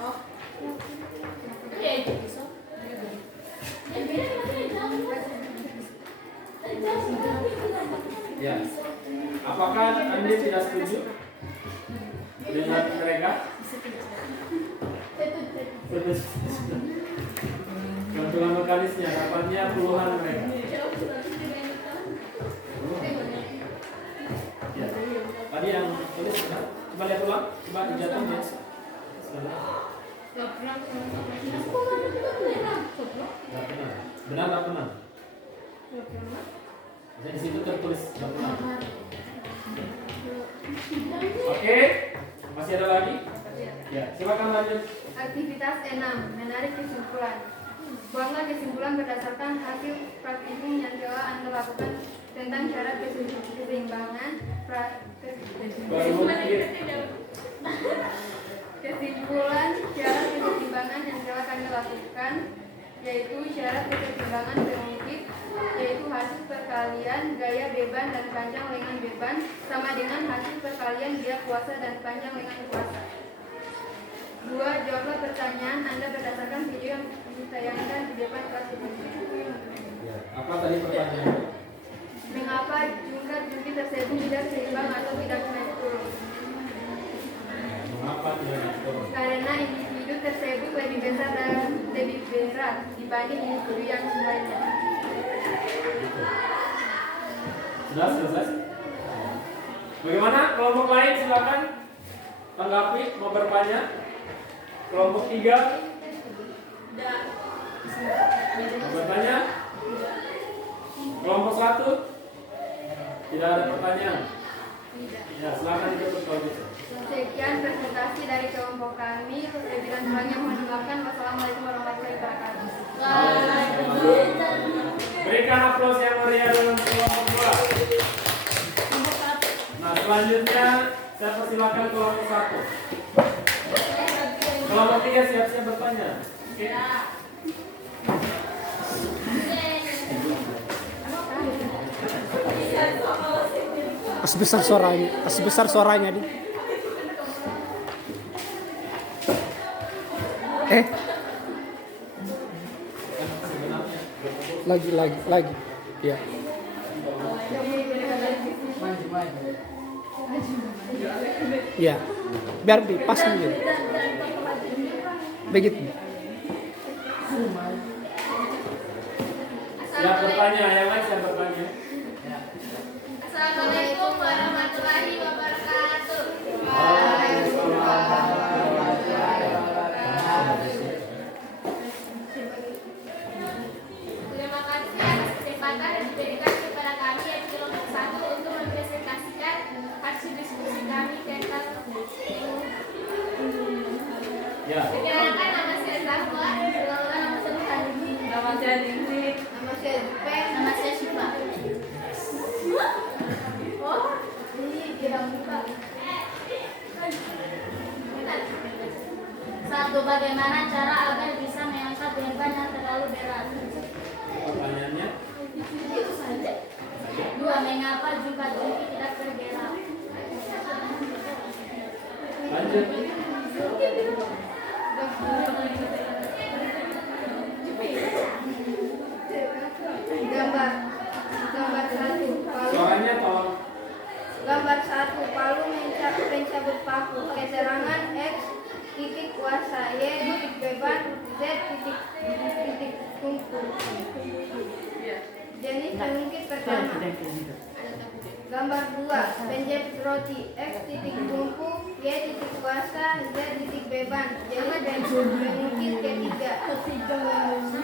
Oh. Oke. Ya. Apakah Anda tidak setuju dengan mereka? Keuntungan mekanisnya dapatnya puluhan mereka. Ya. Tadi yang tulis benar. Coba lihat ulang. Coba dicatat ya. Tidak benar. Benar tak benar? Jadi situ tertulis tidak benar. Oke, masih ada lagi? Ya, silakan lanjut. Aktivitas 6. Menarik kesimpulan. Buatlah kesimpulan berdasarkan hasil praktikum yang telah Anda lakukan tentang syarat keseimbangan kesimpulan syarat keseimbangan yang telah kami lakukan, yaitu syarat keseimbangan berungkit, yaitu hasil perkalian gaya beban dan panjang lengan beban sama dengan hasil perkalian gaya kuasa dan panjang lengan kuasa. 2. Jawablah pertanyaan Anda berdasarkan video yang ditayangkan di depan kelas ini. Ya, apa tadi pertanyaannya? Mengapa jumlah jumlah tersebut tidak seimbang atau tidak naik turun? Mengapa tidak naik turun? Karena individu tersebut lebih besar dan lebih berat dibanding individu yang lainnya. Sudah selesai? Bagaimana? Kelompok lain silakan tanggapi, mau bertanya. Kelompok 3 mau bertanya. Kelompok 1 tidak ada pertanyaan. Ya, silakan ditutup kalau gitu. Sekian presentasi dari kelompok kami. Lebih dan kurangnya mohon dimaafkan. Wassalamualaikum warahmatullahi wabarakatuh. Berikan aplaus yang meriah dalam kelompok 2. Nah, selanjutnya saya persilakan kelompok 1. Kelompok 3 siap-siap bertanya. Oke. Kasih besar suaranya di. Lagi. Ya. Ya. Biar pas gitu. Begitu. Siap bertanya, yang lain siap bertanya. Assalamualaikum warahmatullahi wabarakatuh. Ya. Perkenalkan nama saya Zahra. Perkenalkan nama saya Nurhani. Nama saya Ningsih. Nama saya Jupeng. Nama saya Syifa. Oh, ini tidak buka. Satu, bagaimana cara agar bisa mengangkat beban yang terlalu berat? Pertanyaannya. Itu saja. Dua, mengapa jungkat-jungkit tidak bergerak? Lanjut. Gambar satu. Suaranya tolong. Gambar satu. Palu mencabut paku. Keterangan X titik kuasa, Y titik beban, Z titik kumpul. Jenis pengungkit pertama. Gambar 2, penjepit roti, X titik tumpu, Y titik kuasa, Z titik beban. Jenis pengungkit ketiga.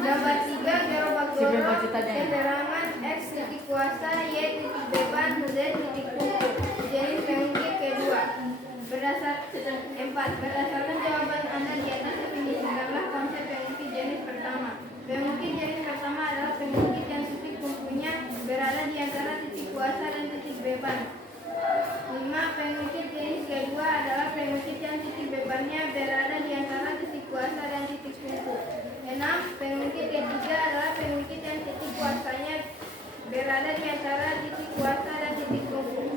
Gambar 3, gerobak dorong, keterangan X titik kuasa, Y titik beban, Z titik tumpu. Jenis pengungkit kedua. Berdasarkan jawaban Anda di atas, definisikanlah konsep pengungkit jenis pertama. Pengungkit jenis pertama adalah pengungkit yang titik tumpunya berada di antara titik kuasa dan titik beban. 5. Pengungkit jenis kedua adalah pengungkit yang titik bebannya berada di antara titik kuasa dan titik tumpu. 6. Pengungkit ketiga adalah pengungkit yang titik kuasanya berada di antara titik kuasa dan titik tumpu.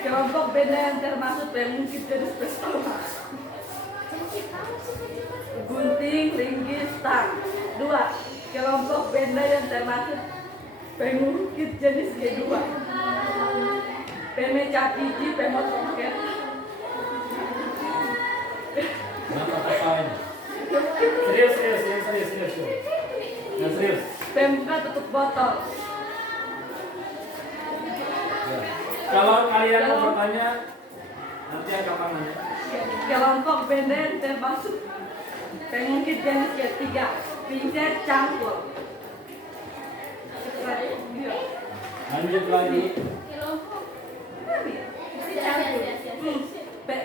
Kelompok benda yang termasuk pengungkit jenis pertama. Gunting, linggis, tang. 2. Kelompok benda yang termasuk pengungkit jenis kedua. Pemecah biji, pemotong ket. Kenapa ketawain? Serius. Nah, serius. Pembuka tutup botol. Ya. Kalau kalian mau bertanya, nanti agak nanya. Kelompok benda yang termasuk pengungkit jenis ketiga. Pincet, cangkul. Lanjut lagi.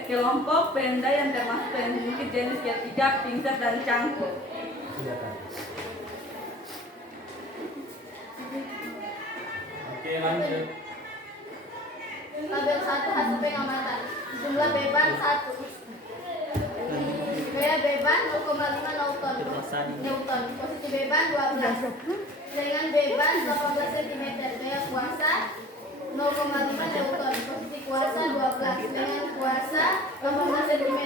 Kelompok benda yang termasuk pengungkit jenis ketiga, pincet dan cangkul. Silakan. Oke, lanjut. Tabel 1 hasil pengamatan. Jumlah beban 1. Gaya beban 0,5 Newton. Posisi beban 12. Dengan beban 18 cm. Gaya kuasa 0,5 Newton. Posisi kuasa 12. Dengan kuasa 18 cm.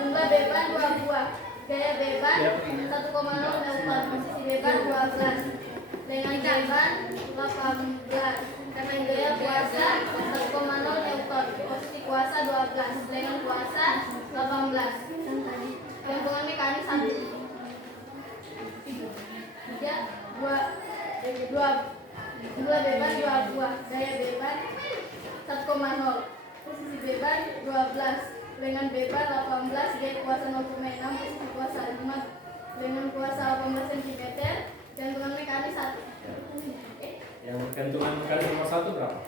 Jumlah beban 2 buah. Gaya beban 1,0 Newton. Posisi beban 12. Dengan beban 18. Karena gaya kuasa 1,0 Newton. Posisi kuasa 12. Dengan kuasa 18. Gantungan mekanik 1. 3, 2. Jumlah beban 2 buah. Gaya beban 1,0. Posisi beban 12. Dengan beban 18, gaya kuasa 0,6, posisi kuasa 5 dengan kuasa 18 cm. Gantungan mekanik 1. Yang gantungan mekanik nomor 1 berapa?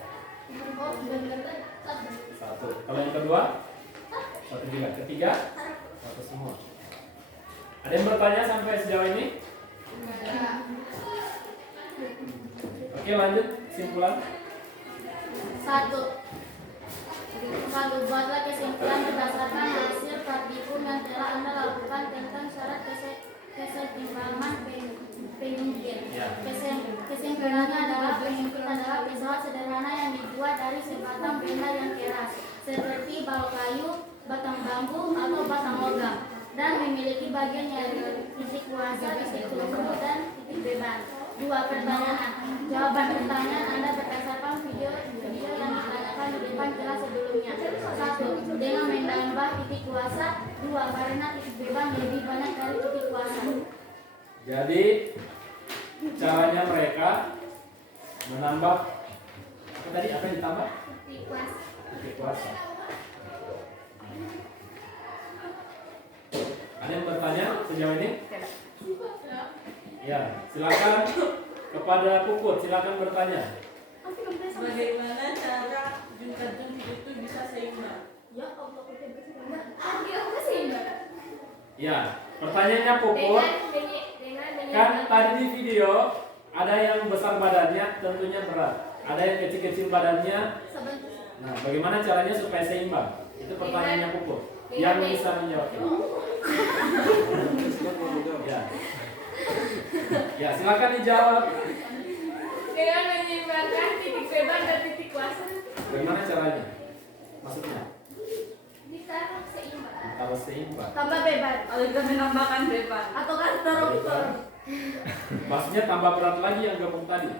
Oh, benar-benar 1. 1. Kalau yang kedua? 1 juga. Ketiga? 1 semua. Ada yang bertanya sampai sejauh ini? Oke, lanjut simpulan. 1. Buatlah kesimpulan berdasarkan hasil praktikum yang telah Anda lakukan tentang syarat keseimbangan pengungkit. Kesimpulannya adalah pengungkit adalah pesawat sederhana yang dibuat dari sebatang benda yang keras, seperti balok kayu, batang bambu, atau batang logam, dan memiliki bagian yang titik kuasa, titik tumpu, dan titik beban. 2. Pertanyaan. Jawaban pertanyaan Anda berdasarkan video yang ditanyakan di depan kelas sebelumnya. 1. Dengan menambah titik kuasa. 2. Karena titik beban lebih banyak dari titik kuasa. Jadi caranya mereka menambah apa tadi? Apa yang ditambah? Titik kuasa. Titik kuasa. Ada yang bertanya sejauh ini? Ya, silakan kepada Puput, silakan bertanya. Bagaimana cara jungkat-jungkit itu bisa seimbang? Ya Allah, kita seimbang. Ya, pertanyaannya Puput. Kan tadi di video ada yang besar badannya tentunya berat, ada yang kecil-kecil badannya. Nah, bagaimana caranya supaya seimbang? Itu pertanyaannya Puput. Yang bisa menjawab. Ya. Ya, silakan dijawab. Dengan menyeimbangkan titik beban dan titik kuasa. Bagaimana caranya? Maksudnya? Ditaruh seimbang. Harus seimbang. Tambah beban. Kalau kita menambahkan beban Atau kan taruh. Maksudnya tambah berat lagi yang gabung tadi.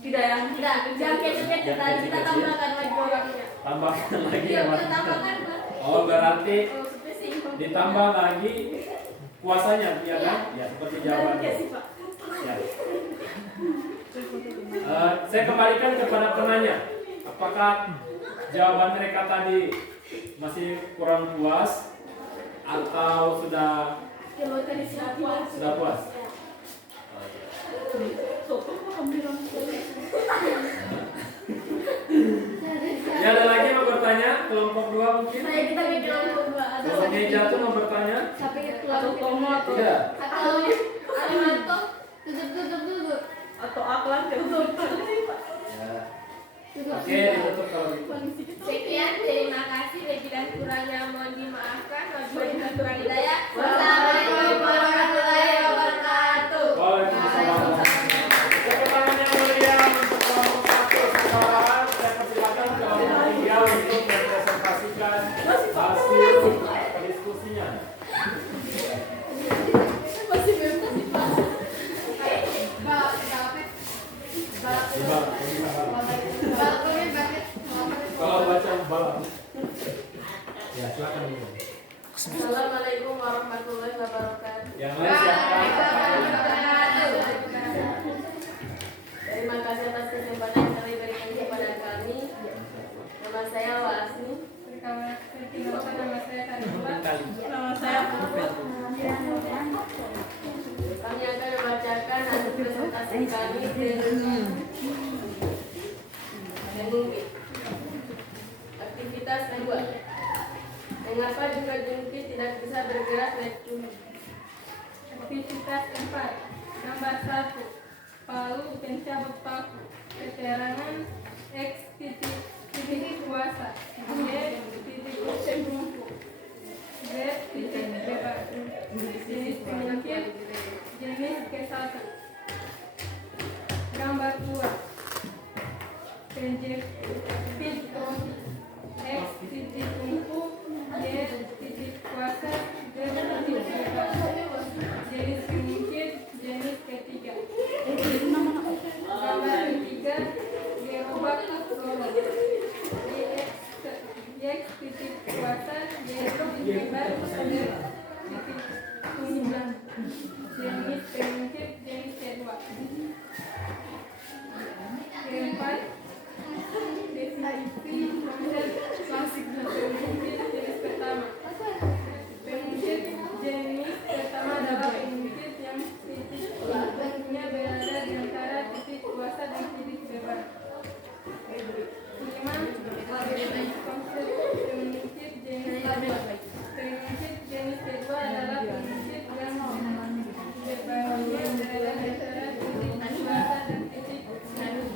tidak yang Tidak, jangan kecil-kecil tadi kita tambahkan lagi orangnya. Tambahkan lagi Iya, ya, kita Mas. tambahkan. Oh, berarti Oh, supaya seimbang. ditambah lagi kuasanya, ya kan? Ya, seperti jawabannya. Ya. Saya kembalikan kepada penanya. Apakah jawaban mereka tadi masih kurang puas atau sudah puas? Ya, ada lagi yang mau bertanya? Kelompok 2 mungkin? Saya kita di kelompok 2. Kelompoknya jatuh mau bertanya? Sampai ke atau kelompok komo atau Tidak. atau tutup. atau aklan tutup. Ya. Oke, ditutup kalau gitu. Sekian, terima kasih. Lebih dan kurangnya mohon dimaafkan. Wabillahi dan kurang hidayah. Wassalamualaikum warahmatullahi wabarakatuh. Waalaikumsalam. Tepuk tangan yang mulia untuk kelompok 1. Sekarang saya persilakan kelompok 3 untuk mempresentasikan hasil diskusinya. Masih belum kasih pas. Kalau baca balap. Ya, silakan dulu. Assalamualaikum warahmatullahi wabarakatuh. Yang lain siapa? Terima kasih atas kesempatan yang kami berikan kepada kami. Nama saya Wasni. Perkenalkan nama saya Karima. Nama saya Puput. Kami akan membacakan hasil presentasi kami dengan aktivitas kedua. Mengapa jungkat-jungkit tidak bisa bergerak naik turun? Aktivitas 4. Gambar 1. Palu pencabut paku. Keterangan X titik kuasa. Y titik bungku. Z titik bebas. Jenis penyakit. Jenis kesatan. Gambar 2. Penjepit trofi. X titik bungku. Y titik kuasa. Z titik bebas. Jenis penyakit. Jenis ketiga. Gambar 3. Gerobak Solo. X titik kuasa. Y titik bebas. Z titik tunjang. Jenis penyakit. Jenis kedua. Keempat. Definisi konsep klasik penyakit jenis pertama. Penyakit jenis pertama adalah penyakit yang titik bentuknya berada di antara titik kuasa dan titik bebas. 5. Konsep penyakit jenis stabil. Penyakit jenis kedua adalah penyakit yang bebannya berada di antara titik kuasa dan titik stabil.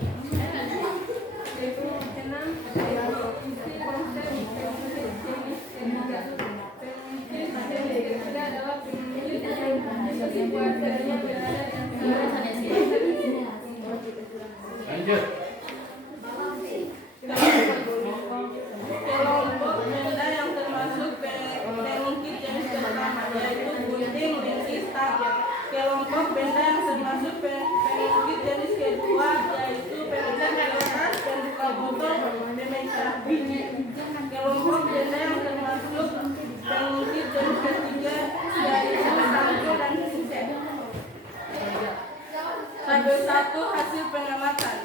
6. Definisi konsep penyakit jenis ketiga. Penyakit jenis ketiga adalah penyakit yang titik kuasanya berada di antara Lanjut. Kelompok benda yang termasuk penyakit jenis pertama yaitu gunting, bengkis, target. Kelompok benda yang termasuk penyakit jenis kedua yaitu pemecah gelas, pembuka botol, pemecah biji. Kelompok benda yang termasuk penyakit jenis ketiga yaitu sampo dan siset. Tabel 1 hasil pengamatan.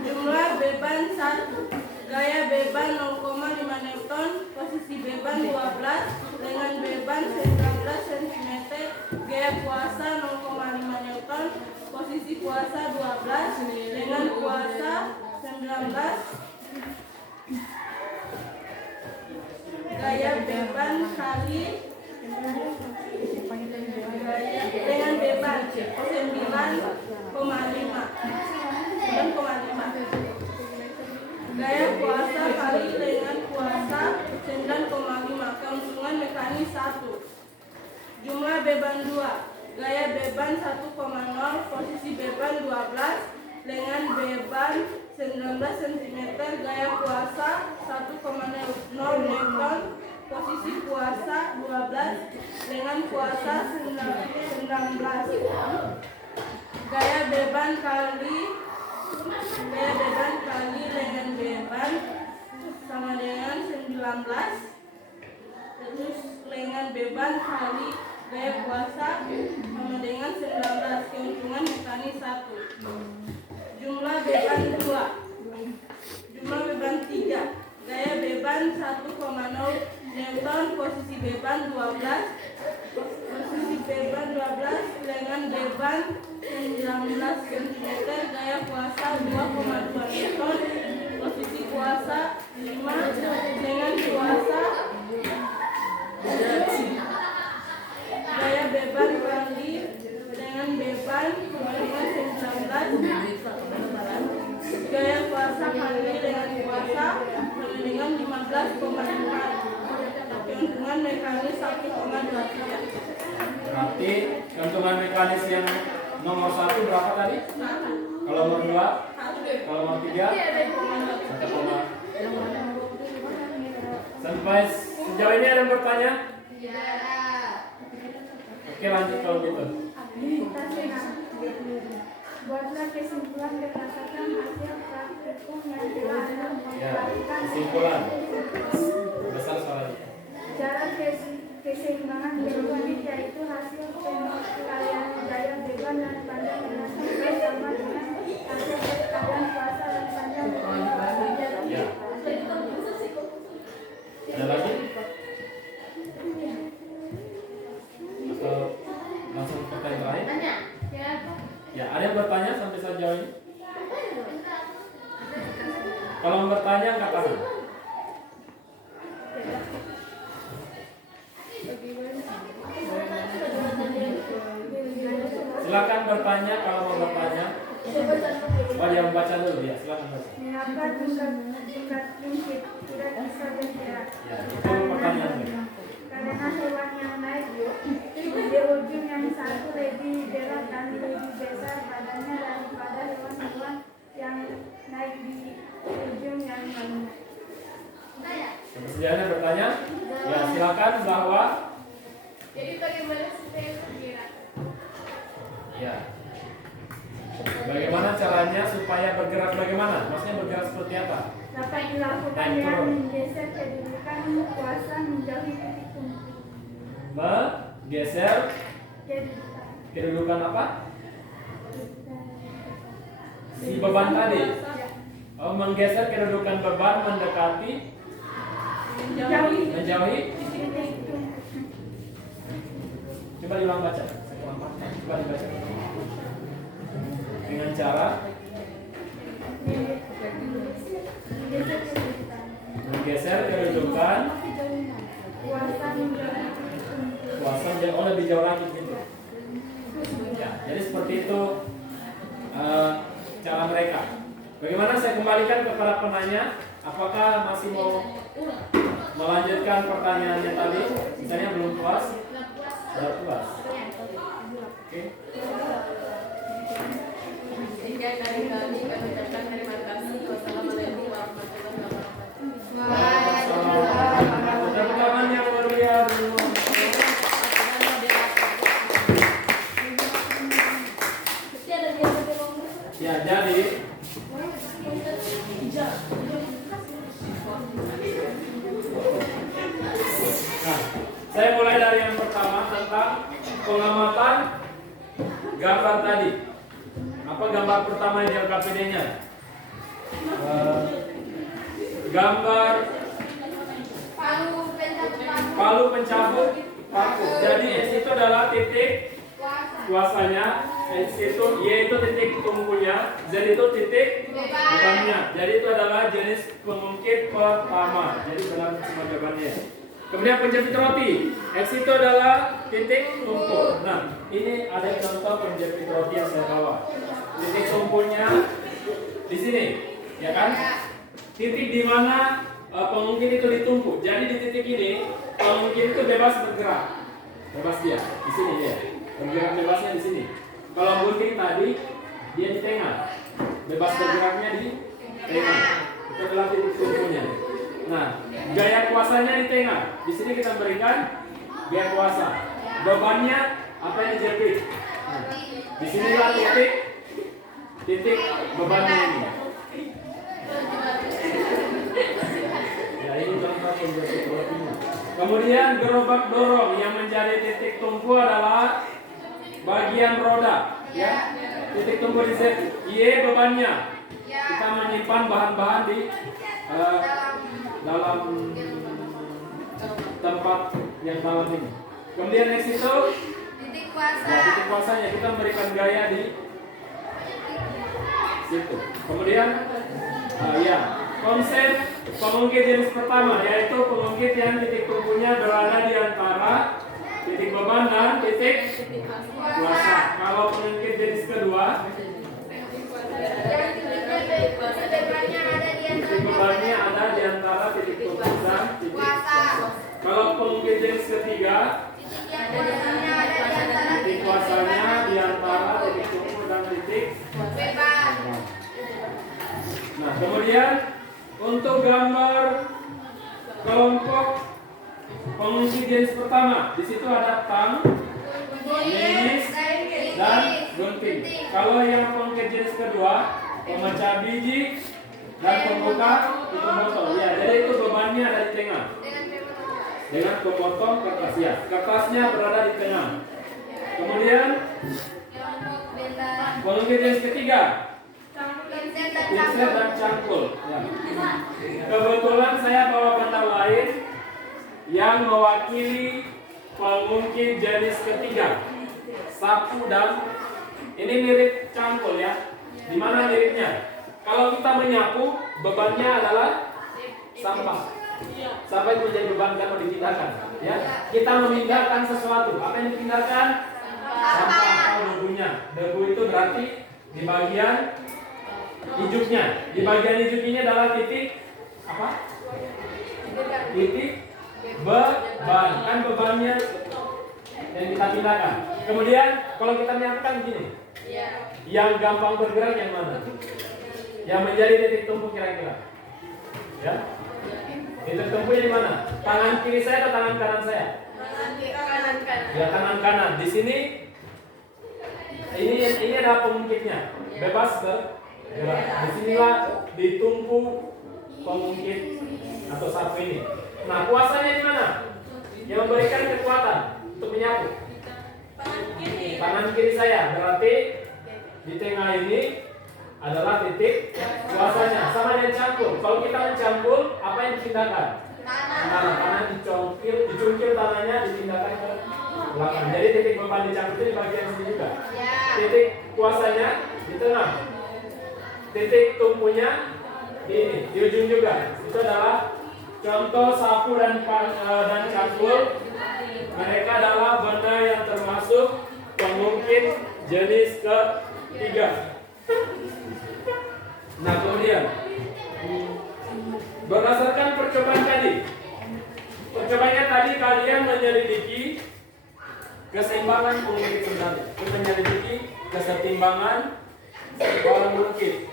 Jumlah beban 1. Gaya beban 0,5 Newton, posisi beban 12, dengan beban 19 cm. Gaya kuasa 0,5 Newton, posisi kuasa 12, dengan kuasa 19. Gaya beban kali dengan beban 9,5. Gaya kuasa kali dengan kuasa 9,5. Keuntungan mekanis 1. Jumlah beban 2. Gaya beban 1,0, posisi beban 12, dengan beban 19 cm. Gaya kuasa 1,0 Newton, posisi kuasa 12, dengan kuasa 19. Gaya beban kali dengan beban sama dengan 19, terus dengan beban kali gaya kuasa sama dengan 19. Keuntungan mekanis 1. Jumlah beban 2. Jumlah beban 3. Gaya beban 1,0 Newton, posisi beban 12, dengan beban 19 cm. Gaya kuasa 2,2 Newton, posisi kuasa 5, dengan kuasa. Gaya beban kali dengan beban dengan 19, gaya kuasa kali dengan kuasa dengan 15,5. Keuntungan mekanis 1,23. Berarti keuntungan mekanis yang nomor 1 berapa tadi? Kalau nomor 2? Kalau nomor 3? 1, sampai sejauh ini ada yang bertanya? Ya. Oke, lanjut kalau gitu. Buatlah kesimpulan berdasarkan hasil praktikum yang telah Anda Ya, lakukan. kesimpulan. Besar soalnya. Cara keseimbangan beban yaitu hasil pengalian gaya beban dan panjang berdasarkan sama dengan hasil perkalian kuasa dan panjang beban. Ya. Ada lagi? Atau langsung pertanyaan terakhir? Tanya. Ya. Ya, ada yang bertanya sampai sejauh ini? Kalau mau bertanya, angkat tangan. Silakan bertanya kalau mau bertanya. Oh, yang baca dulu ya, silakan baca. Mengapa tingkat prinsip tidak bisa bergerak? Ya, itu pertanyaannya. Karena hewan yang naik di ujung yang satu lebih berat dan lebih besar badannya daripada hewan-hewan yang naik di ujung yang lainnya. Sedianya bertanya? Ya, silakan bahwa. Jadi bagaimana supaya bergerak? Ya. Bagaimana caranya supaya bergerak bagaimana? Maksudnya bergerak seperti apa? Dapat dilakukan dengan menggeser kedudukan kuasa menjauhi titik tumpu. Menggeser kedudukan apa? Si beban tadi. Oh, menggeser kedudukan beban mendekati menjauhi. Coba diulang baca. Coba dibaca. Dengan cara menggeser kedudukan kuasa menjauh lebih jauh lagi gitu. Ya, jadi seperti itu cara mereka. Bagaimana saya kembalikan kepada penanya? Apakah masih mau melanjutkan pertanyaannya tadi? Misalnya belum puas? Sudah puas. Oke. Sekian dari kami ucapkan terima kasih. Wassalamualaikum warahmatullahi wabarakatuh. Waalaikumsalam. Tepuk tangan yang meriah dulu. Ya, jadi nah, saya mulai dari yang pertama tentang pengamatan gambar tadi. Apa gambar pertama di LKPD-nya? gambar palu pencabut paku. Jadi S itu adalah titik kuasanya, S itu Y itu titik tumpunya, Z itu titik bebannya. Jadi itu adalah jenis pengungkit pertama. Jadi dalam semua jawabannya. Kemudian penjepit roti, X itu adalah titik tumpu. Nah, ini ada contoh penjepit roti yang saya bawa. Titik tumpunya di sini, ya kan? Titik di mana pengungkit itu ditumpuk. Jadi di titik ini pengungkit itu bebas bergerak, bebas dia di sini dia bergerak bebasnya di sini. Kalau gunting tadi dia di tengah, bebas bergeraknya di tengah. Itu adalah titik tumpunya. Nah, gaya kuasanya di tengah. Di sini kita berikan gaya kuasa. Bebannya apa yang dijepit? Nah, di sinilah titik bebannya ini. Ya, ini contoh penjepit rotinya. Kemudian gerobak dorong yang menjadi titik tumpu adalah bagian roda. Ya, titik tumpu di Z. Y bebannya. Kita menyimpan bahan-bahan di dalam tempat yang dalam ini. Kemudian next itu titik kuasa. Ya, titik kuasanya kita memberikan gaya di situ. Kemudian ya, konsep pengungkit jenis pertama yaitu pengungkit yang titik tumpunya berada di antara titik beban dan titik kuasa. Kalau pengungkit jenis kedua titik bebannya ada di antara titik tumpu dan titik kuasa. Kalau pengungkit jenis ketiga, titik kuasanya di antara titik tumpu dan titik Bebas. Nah, kemudian untuk gambar kelompok pengungkit jenis pertama, di situ ada tang, linis, dan gunting. Kalau yang pengungkit jenis kedua, pemecah biji dan pembuka itu botol. Ya, jadi itu bebannya ada di tengah. Dengan pemotong kertas ya, kertasnya berada di tengah. Kemudian pengungkit jenis ketiga, pinset dan cangkul. Ya. Kebetulan saya bawa benda lain yang mewakili pengungkit jenis ketiga, sapu dan ini mirip cangkul ya. Di mana miripnya? Kalau kita menyapu, bebannya adalah sampah. Sampah itu menjadi beban kan mau dipindahkan. Ya, kita memindahkan sesuatu. Apa yang dipindahkan? Sampah atau debunya. Debu itu berarti di bagian hijuknya. Di bagian hijuk ini adalah titik apa? Titik beban. Kan bebannya yang kita pindahkan. Kemudian kalau kita menyapukan begini. Yang gampang bergerak yang mana? Yang menjadi titik tumpu kira-kira. Ya? Titik tumpunya di mana? Tangan kiri saya atau tangan kanan saya? Kanan. Ya, tangan kanan. Di sini ini adalah pengungkitnya. Bebas bergerak. Di sinilah ditumpu pengungkit atau sapu ini. Nah, kuasanya di mana? Yang memberikan kekuatan untuk menyapu. Tangan kiri saya, berarti di tengah ini adalah titik kuasanya. Sama dengan cangkul. Kalau kita mencampur, apa yang dipindahkan? Tanah dicungkil tanahnya dipindahkan ke belakang. Jadi titik beban dicangkul itu di bagian sini juga. Titik kuasanya di tengah. Titik tumpunya di ujung juga. Itu adalah contoh sapu dan cangkul. Mereka adalah benda yang termasuk pengungkit jenis ketiga. Nah, kemudian berdasarkan percobaan tadi, percobaannya tadi kalian menyelidiki keseimbangan pengungkit sebenarnya, menyelidiki kesetimbangan pengungkit.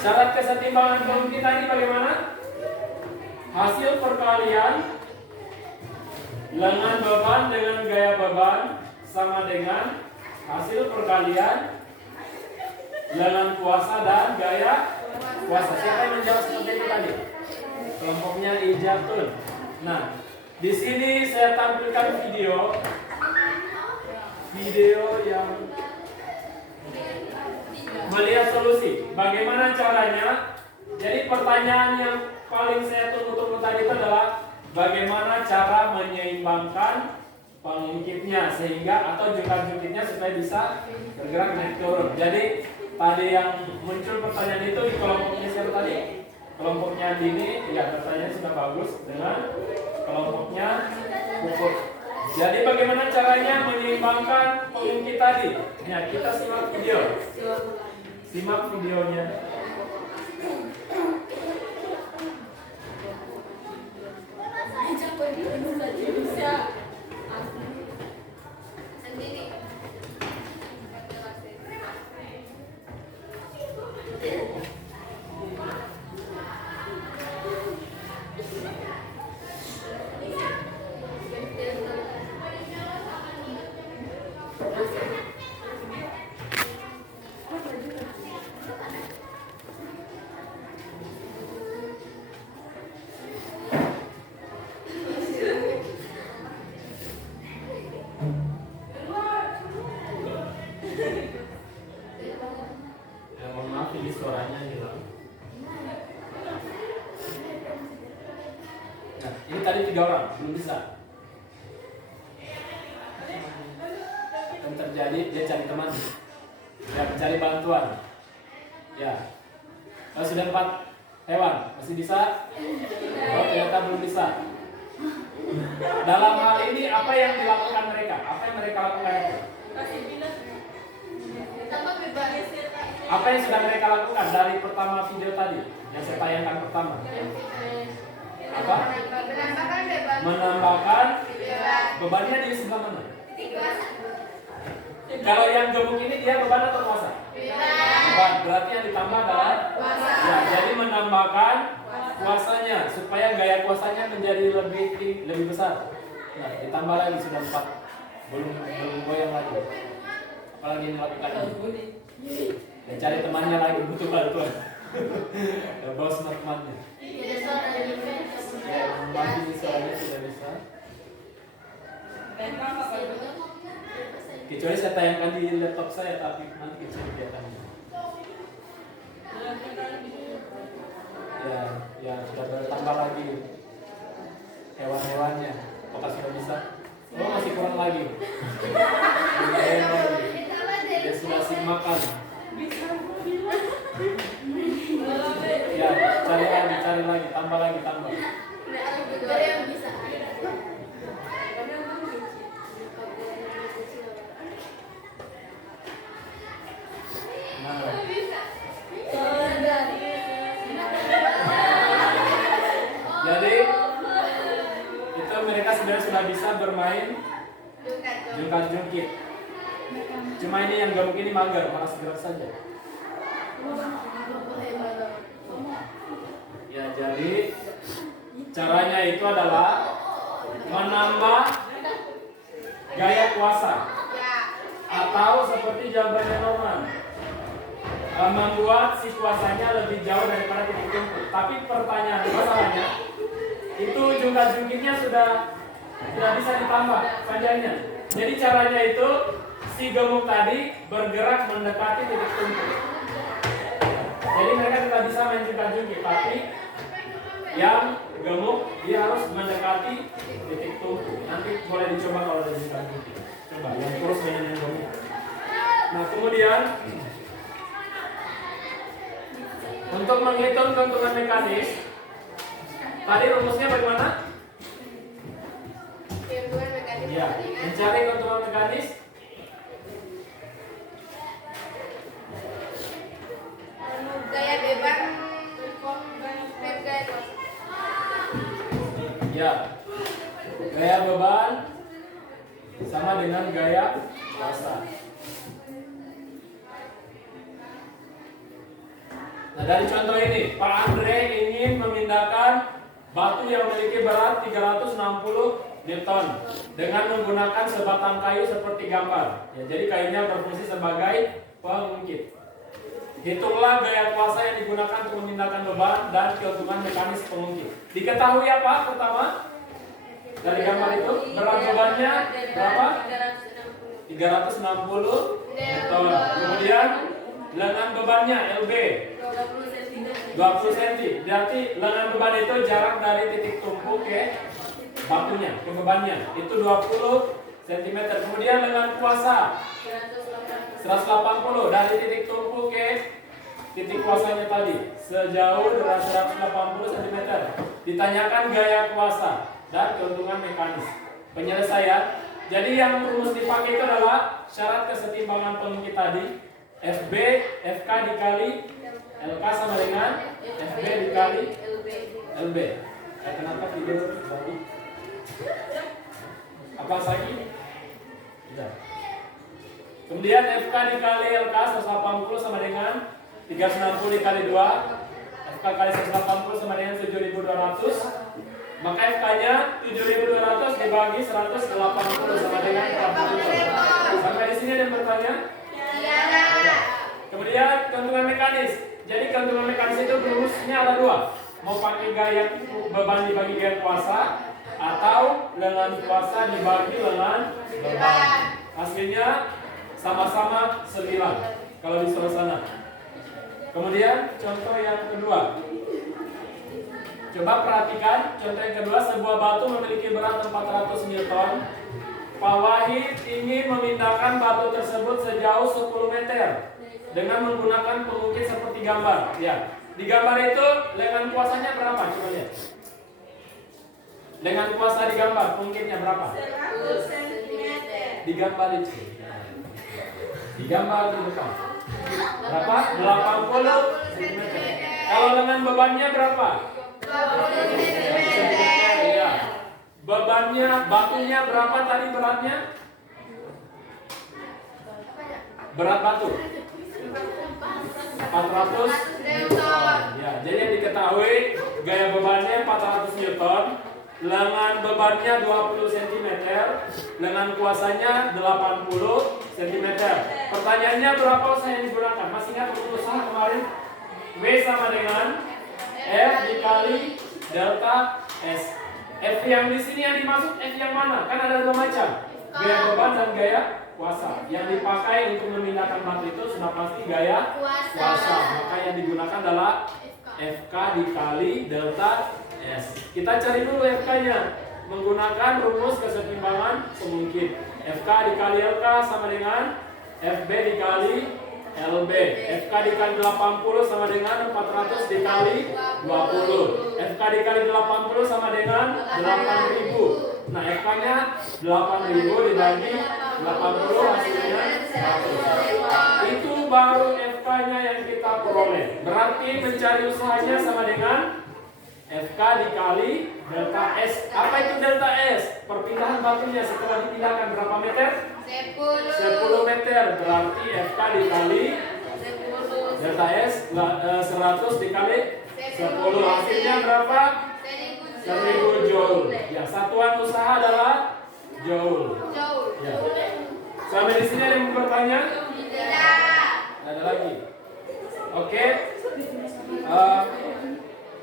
Syarat kesetimbangan pengungkit tadi bagaimana? Hasil perkalian lengan beban dengan gaya beban sama dengan hasil perkalian lengan kuasa dan gaya kuasa. Siapa yang menjawab seperti itu tadi? Kelompoknya Ijatun. Nah, di sini saya tampilkan video yang melihat solusi. Bagaimana caranya Jadi pertanyaan yang paling saya tunggu-tunggu tadi itu adalah bagaimana cara menyeimbangkan pengungkitnya sehingga atau jungkat-jungkitnya supaya bisa bergerak naik turun. Jadi tadi yang muncul pertanyaan itu di kelompoknya siapa tadi? Kelompoknya Dini, ya pertanyaannya sudah bagus dengan kelompoknya Puput. Jadi bagaimana caranya menyeimbangkan pengungkit tadi? Ya, kita simak video. Simak videonya. Suaranya hilang. Nah, ini tadi 3 orang belum bisa. Yang terjadi dia cari teman, ya cari bantuan. Ya, kalau sudah 4 hewan masih bisa. Oh ternyata belum bisa. Dalam hal ini apa yang dilakukan mereka? Apa yang mereka lakukan? Apa yang sudah mereka lakukan dari pertama video tadi yang saya tayangkan pertama? Apa? Menambahkan bebannya di sebelah mana? Kalau yang gemuk ini dia beban atau kuasa? Beban, berarti yang ditambah adalah ya, jadi menambahkan kuasanya supaya gaya kuasanya menjadi lebih besar. Nah, ditambah lagi sudah 4, belum goyang lagi. Apalagi yang dilakukan ini? Ya, cari temannya lagi, butuh bantuan. Ya, bawa sama temannya. Ya, membantu suaranya tidak bisa. Kecuali saya tayangkan di laptop saya, tapi nanti kecil kelihatannya. Ya sudah bertambah lagi hewan-hewannya. Apakah sudah bisa? Oh masih kurang lagi. Dia sudah sih makan. Ya cari lagi, tambah lagi. Jadi itu mereka sebenarnya sudah bisa bermain jungkat-jungkit. Cuma ini yang gemuk ini mager, malas gerak saja. Ya jadi caranya itu adalah menambah gaya kuasa atau seperti jawabannya Norman, membuat si kuasanya lebih jauh daripada titik tumpul. Tapi pertanyaan masalahnya itu jungkat-jungkitnya sudah bisa ditambah panjangnya. Jadi caranya itu si gemuk tadi bergerak mendekati titik tumpul. Jadi mereka tidak bisa main jungkat-jungkit, tapi yang gemuk dia harus mendekati titik tumpul. Nanti boleh dicoba kalau ada jungkat-jungkit. Coba yang kurus dengan yang gemuk. Nah kemudian untuk menghitung keuntungan mekanis, tadi rumusnya bagaimana? Ya, mencari keuntungan mekanis. Gaya beban gaya kuasa. Ya, gaya beban sama dengan gaya kuasa. Nah dari contoh ini, Pak Andre ingin memindahkan batu yang memiliki berat 360 Newton dengan menggunakan sebatang kayu seperti gambar. Ya, jadi kayunya berfungsi sebagai pengungkit. Hitunglah gaya kuasa yang digunakan untuk memindahkan beban dan keuntungan mekanis pengungkit. Diketahui apa pertama? Dari gambar itu berat bebannya berapa? 360 Newton. Kemudian lengan bebannya LB 20 cm. Berarti lengan beban itu jarak dari titik tumpu ke batunya, ke bebannya. Itu 20 cm. Kemudian lengan kuasa 180 dari titik tumpu ke titik kuasanya tadi. Sejauh 180 cm. Ditanyakan gaya kuasa dan keuntungan mekanis. Penyelesaian. Jadi yang rumus dipakai itu adalah syarat kesetimbangan pengungkit tadi. FB, FK dikali LK sama dengan FB dikali LB. Kenapa tidur tadi? Apa lagi? Tidak. Kemudian FK dikali LK 180 sama dengan 360 dikali 2. FK kali 180 sama dengan 7.200. Maka FK-nya 7.200 dibagi 180 sama dengan 40. Sampai di sini ada yang bertanya? Iya. Kemudian keuntungan mekanis. Jadi keuntungan mekanis itu rumusnya ada dua. Mau pakai gaya beban dibagi gaya kuasa atau lengan kuasa dibagi lengan beban. Hasilnya sama-sama 9 kalau di sebelah sana. Kemudian contoh yang kedua. Coba perhatikan contoh yang kedua, sebuah batu memiliki berat 400 Newton. Pak Wahid ingin memindahkan batu tersebut sejauh 10 meter dengan menggunakan pengukit seperti gambar. Ya, di gambar itu lengan kuasanya berapa? Coba lihat. Lengan kuasa di gambar pengukitnya berapa? 100 cm. Di gambar itu. Di gambar di depan. Berapa? 80 cm. Kalau lengan bebannya berapa? 20 cm. Ya. Bebannya, batunya berapa tadi beratnya? Berat batu 400 Newton. Ya, jadi yang diketahui gaya bebannya 400 Newton, lengan bebannya 20 cm, lengan kuasanya 80 cm. Pertanyaannya berapa usaha yang digunakan? Masih ingat usaha kemarin? W sama dengan F dikali delta S. F yang di sini yang dimaksud F yang mana? Kan ada dua macam, gaya beban dan gaya kuasa. Yang dipakai untuk memindahkan batu itu sudah pasti gaya kuasa. Maka yang digunakan adalah FK dikali delta S. Kita cari dulu FK-nya menggunakan rumus kesetimbangan pengungkit. FK dikali LK sama dengan FB dikali LB. FK dikali 80 sama dengan 400 dikali 20. FK dikali 80 sama dengan 8.000. Nah, FK-nya 8.000 dibagi 80 hasilnya 100. Itu baru FK-nya yang kita peroleh. Berarti mencari usahanya sama dengan FK dikali delta S. Apa itu delta S? Perpindahan batunya setelah dipindahkan berapa meter? 10 meter. Berarti FK dikali delta S 100 dikali 10. Hasilnya berapa? 1000 joule. Ya, satuan usaha adalah joule. Ya. Sampai di sini ada yang bertanya? Tidak. Ada lagi? Oke.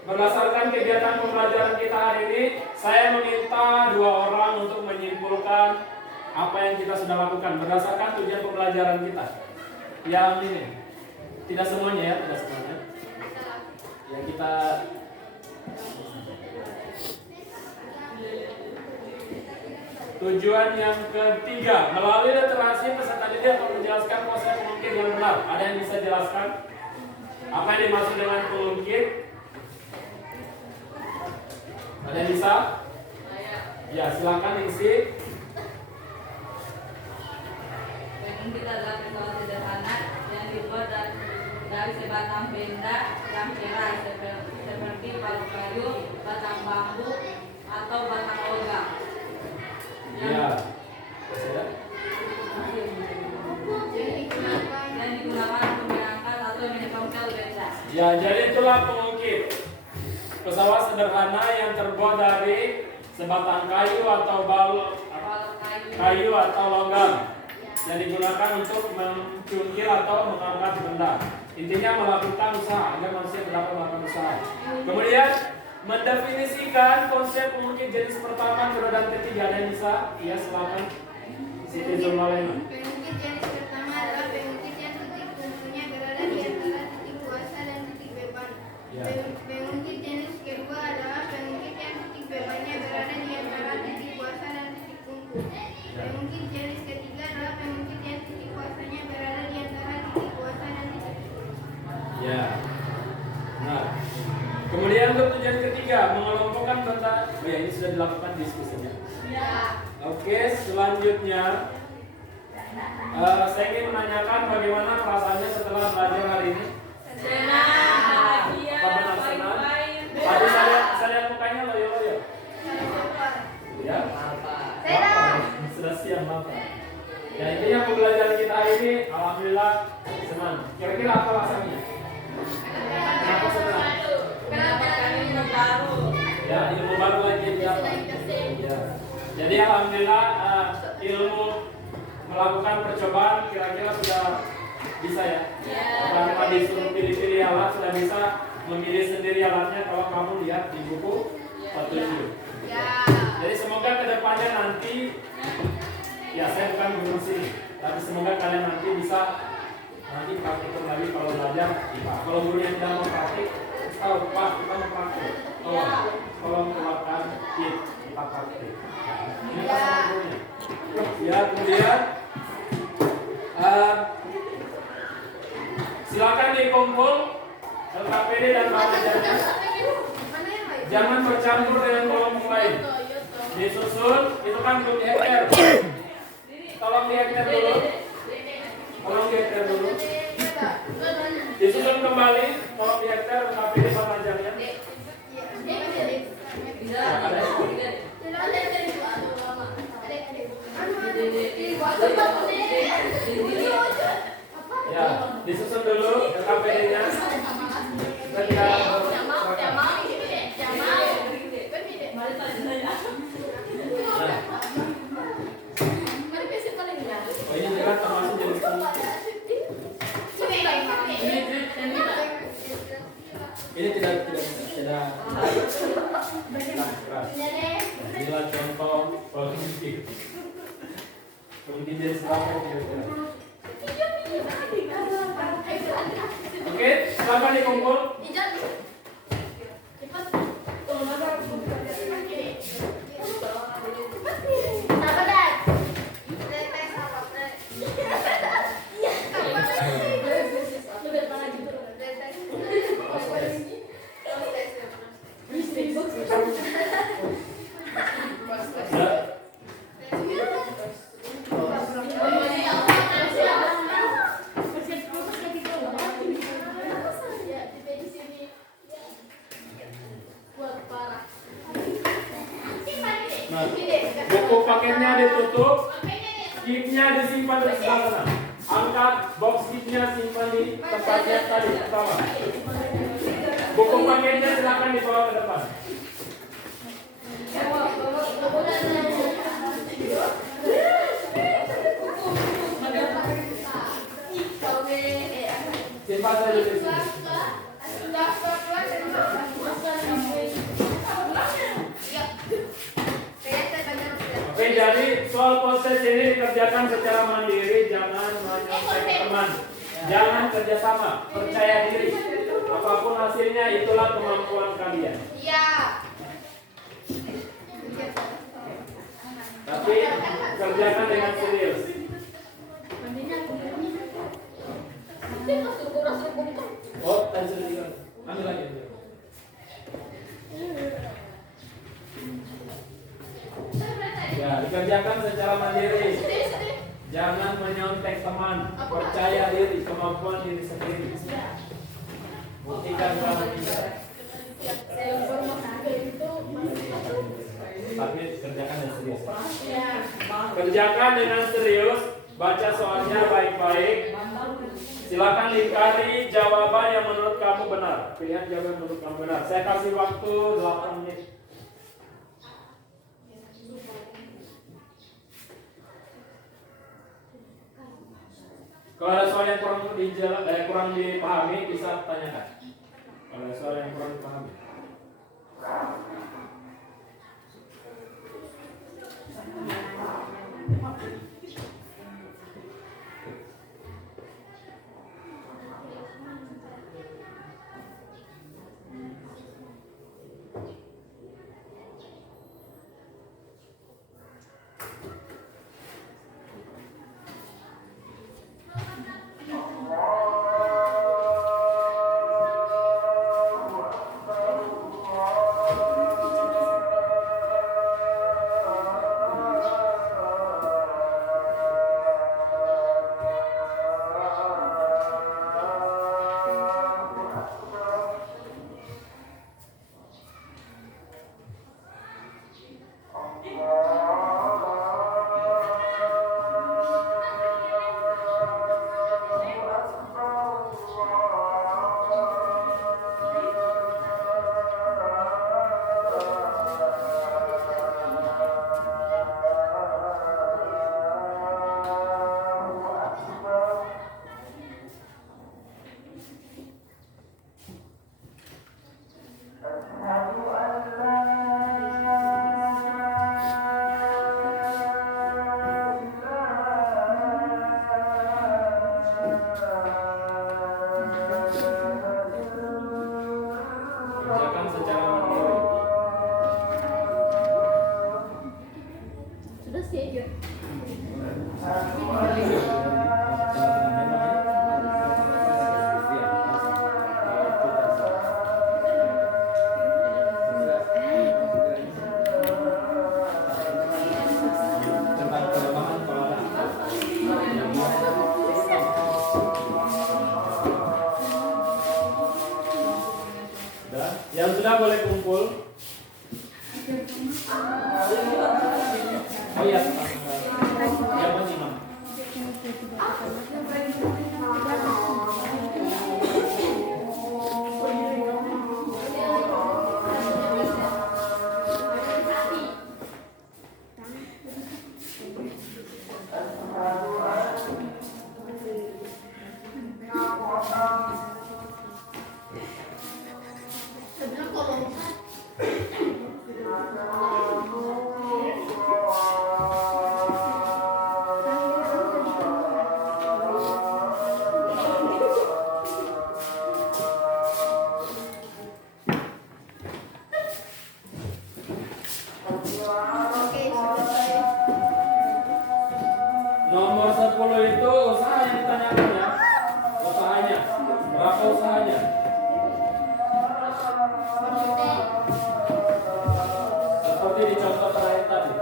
Berdasarkan kegiatan pembelajaran kita hari ini, saya meminta 2 orang untuk menyimpulkan apa yang kita sudah lakukan berdasarkan tujuan pembelajaran kita. Yang ini, tidak semuanya ya, tidak semuanya. Yang kita tujuan yang ketiga, melalui literasi peserta didik akan menjelaskan konsep pengungkit yang benar. Ada yang bisa jelaskan apa yang dimaksud dengan pengungkit? Ada yang bisa? Ya, silakan isi. Pengungkit adalah pesawat sederhana yang dibuat dari sebatang benda yang cerah seperti palu kayu, batang bambu, atau batang logam. Ya. Yang digunakan untuk mengangkat atau menyetomkan benda. Ya, jadi itulah pengungkit. Pesawat sederhana yang terbuat dari sebatang kayu atau kayu atau logam yang digunakan untuk mencungkil atau mengangkat benda. Intinya melakukan usaha agar manusia dapat melakukan usaha. Kemudian mendefinisikan konsep pengungkit jenis pertama, kedua, dan ketiga. Ada yang bisa? Iya, silakan. Siti Zulmalena. Pengungkit jenis pertama adalah pengungkit yang titik tumpunya berada di antara titik kuasa dan titik beban. Ya. Pengungkit jenis ketiga adalah pengungkit yang titik kuasanya berada di antara titik kuasa dan titik. Ya. Nah, kemudian untuk tujuan ketiga mengelompokkan benda. Oh ya, ini sudah dilakukan diskusinya. Ya. Oke, selanjutnya saya ingin menanyakan bagaimana perasaannya setelah belajar hari ini. Senang, bahagia, Apa benar senang? main-main. Tadi saya lihat mukanya loyo-loyo. Ya. Senang. Sudah siap makan. Ya, intinya pembelajaran kita hari ini alhamdulillah senang. Kira-kira apa rasanya? Kenapa senang? Mendapatkan ilmu baru. Ya, ilmu baru lagi ya. Ya. Jadi alhamdulillah ilmu melakukan percobaan kira-kira sudah bisa ya. Tanpa disuruh pilih-pilih alat sudah bisa memilih sendiri alatnya kalau kamu lihat di buku petunjuk. Ya. Jadi semoga kedepannya nanti, ya saya bukan guru sini, tapi semoga kalian nanti bisa nanti praktikum lagi kalau belajar IPA. Kalau gurunya tidak mau praktik, tahu Pak kita mau praktik. Tolong keluarkan kit kita praktik. Ini pasal gurunya. Ya kemudian silakan dikumpul LKPD dan balajarnya. Jangan bercampur dengan kelompok lain. Disusun, itu kan belum dihektar. Tolong dihektar dulu. Tolong dihektar dulu. Disusun kembali, tolong dihektar KPD balajarnya. Ya, disusun dulu KPD-nya. Oh, ini juga termasuk jenis ini tidak keras. Inilah contoh politik. Mungkin jenis apa kira-kira? Oke, silakan dikumpul. Nah, buku paketnya ditutup, kitnya disimpan di sebelah sana. Angkat box kitnya, simpan di tempatnya tadi pertama. Buku paketnya silakan dibawa ke depan. Simpan saja di sini. Oke, jadi soal proses ini dikerjakan secara mandiri, jangan menyontek teman, jangan kerjasama, percaya diri. Apapun hasilnya itulah kemampuan kalian. Iya. Tapi kerjakan dengan serius. Oh, tadi sudah dibilang. Ambil lagi. Ya, dikerjakan secara mandiri. Jangan menyontek teman. Percaya diri, kemampuan diri sendiri. Buktikan sama kita. Tapi kerjakan dengan serius. Kerjakan dengan serius. Baca soalnya baik-baik. Silakan lingkari jawaban yang menurut kamu benar. Pilihan jawaban yang menurut kamu benar. Saya kasih waktu 8 menit. Kalau ada soal yang kurang dipahami, bisa tanyakan. Kalau ada soal yang kurang dipahami. boleh kumpul. Oh iya, ya Mas Imam. Nomor 10 itu usaha yang ditanyakan ya. Usahanya. Berapa usahanya? Seperti di contoh terakhir tadi.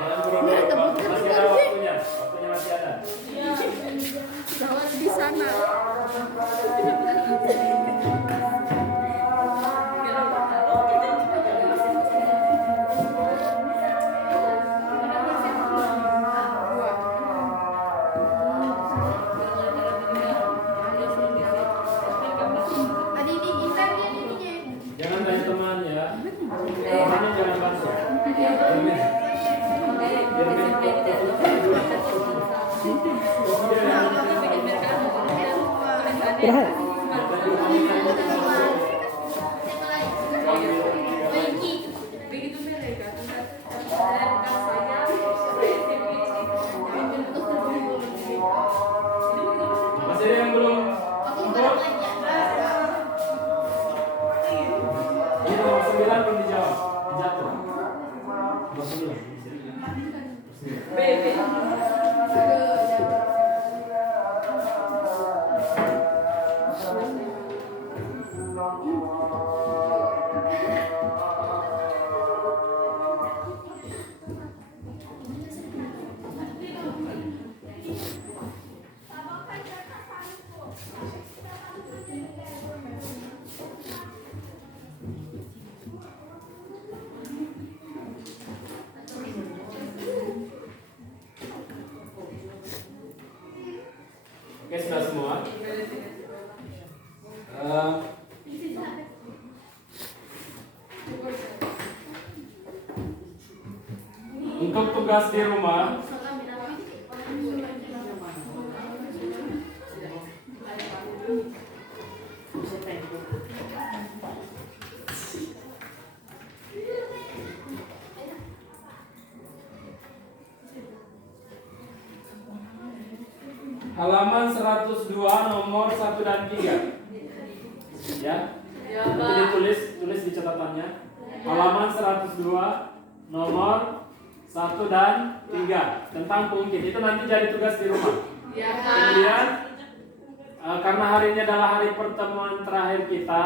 Jangan buru-buru, masih ada waktunya. Waktunya masih ada. Jangan di sana. Jangan tanya teman ya. Temannya jangan bantu. Masih ada yang belum kumpul? Ini nomor 9 belum dijawab. Dijatuh. Nomor 9. Oke, sudah semua. Untuk tugas di rumah, halaman 102 nomor 1 dan 3. Ya. Itu tulis di catatannya. Halaman 102 nomor 1 dan 3 tentang pengungkit. Itu nanti jadi tugas di rumah. Kemudian karena hari ini adalah hari pertemuan terakhir kita,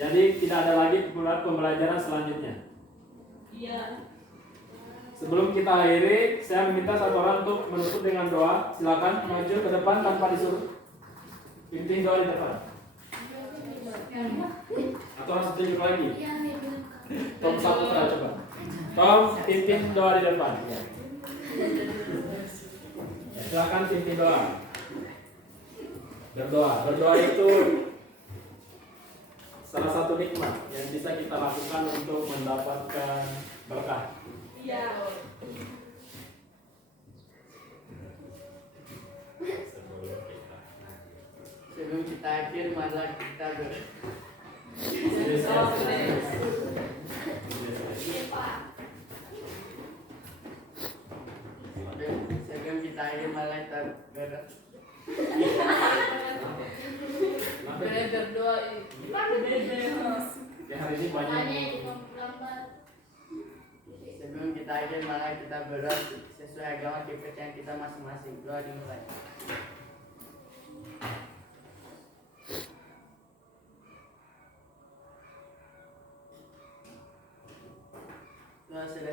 jadi tidak ada lagi pembelajaran selanjutnya. Sebelum kita akhiri, saya meminta satu orang untuk menutup dengan doa. Silakan maju ke depan tanpa disuruh. Pimpin doa di depan. Atau harus tunjuk lagi. Tom Saputra coba. Tom, pimpin doa di depan. Ya. Silakan pimpin doa. Berdoa itu salah satu nikmat yang bisa kita lakukan untuk mendapatkan berkah. Sebelum kita akhir, malah kita sebelum kita akhir, malah kita berdoa. Ya, hari ini banyak. Sebelum kita akhir, malah kita berdoa sesuai agama kepercayaan kita masing-masing. Doa dimulai.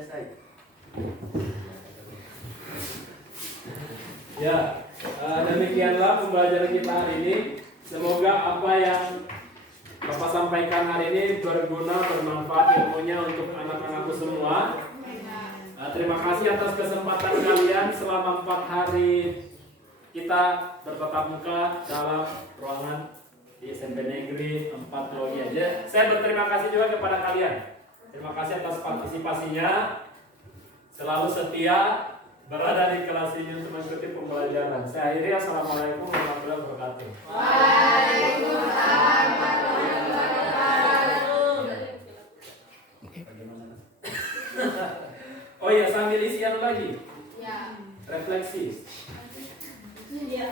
selesai. Ya, demikianlah pembelajaran kita hari ini. Semoga apa yang Bapak sampaikan hari ini berguna, bermanfaat ilmunya untuk anak-anakku semua. Terima kasih atas kesempatan kalian selama 4 hari kita bertatap muka dalam ruangan di SMP Negeri 4 Logi aja. Saya berterima kasih juga kepada kalian. Terima kasih atas partisipasinya. Selalu setia berada di kelas ini untuk mengikuti pembelajaran. Saya akhiri. Assalamualaikum warahmatullahi wabarakatuh. Waalaikumsalam warahmatullahi wabarakatuh. Oh ya, sambil isi anu lagi. Ya. Refleksi. Iya.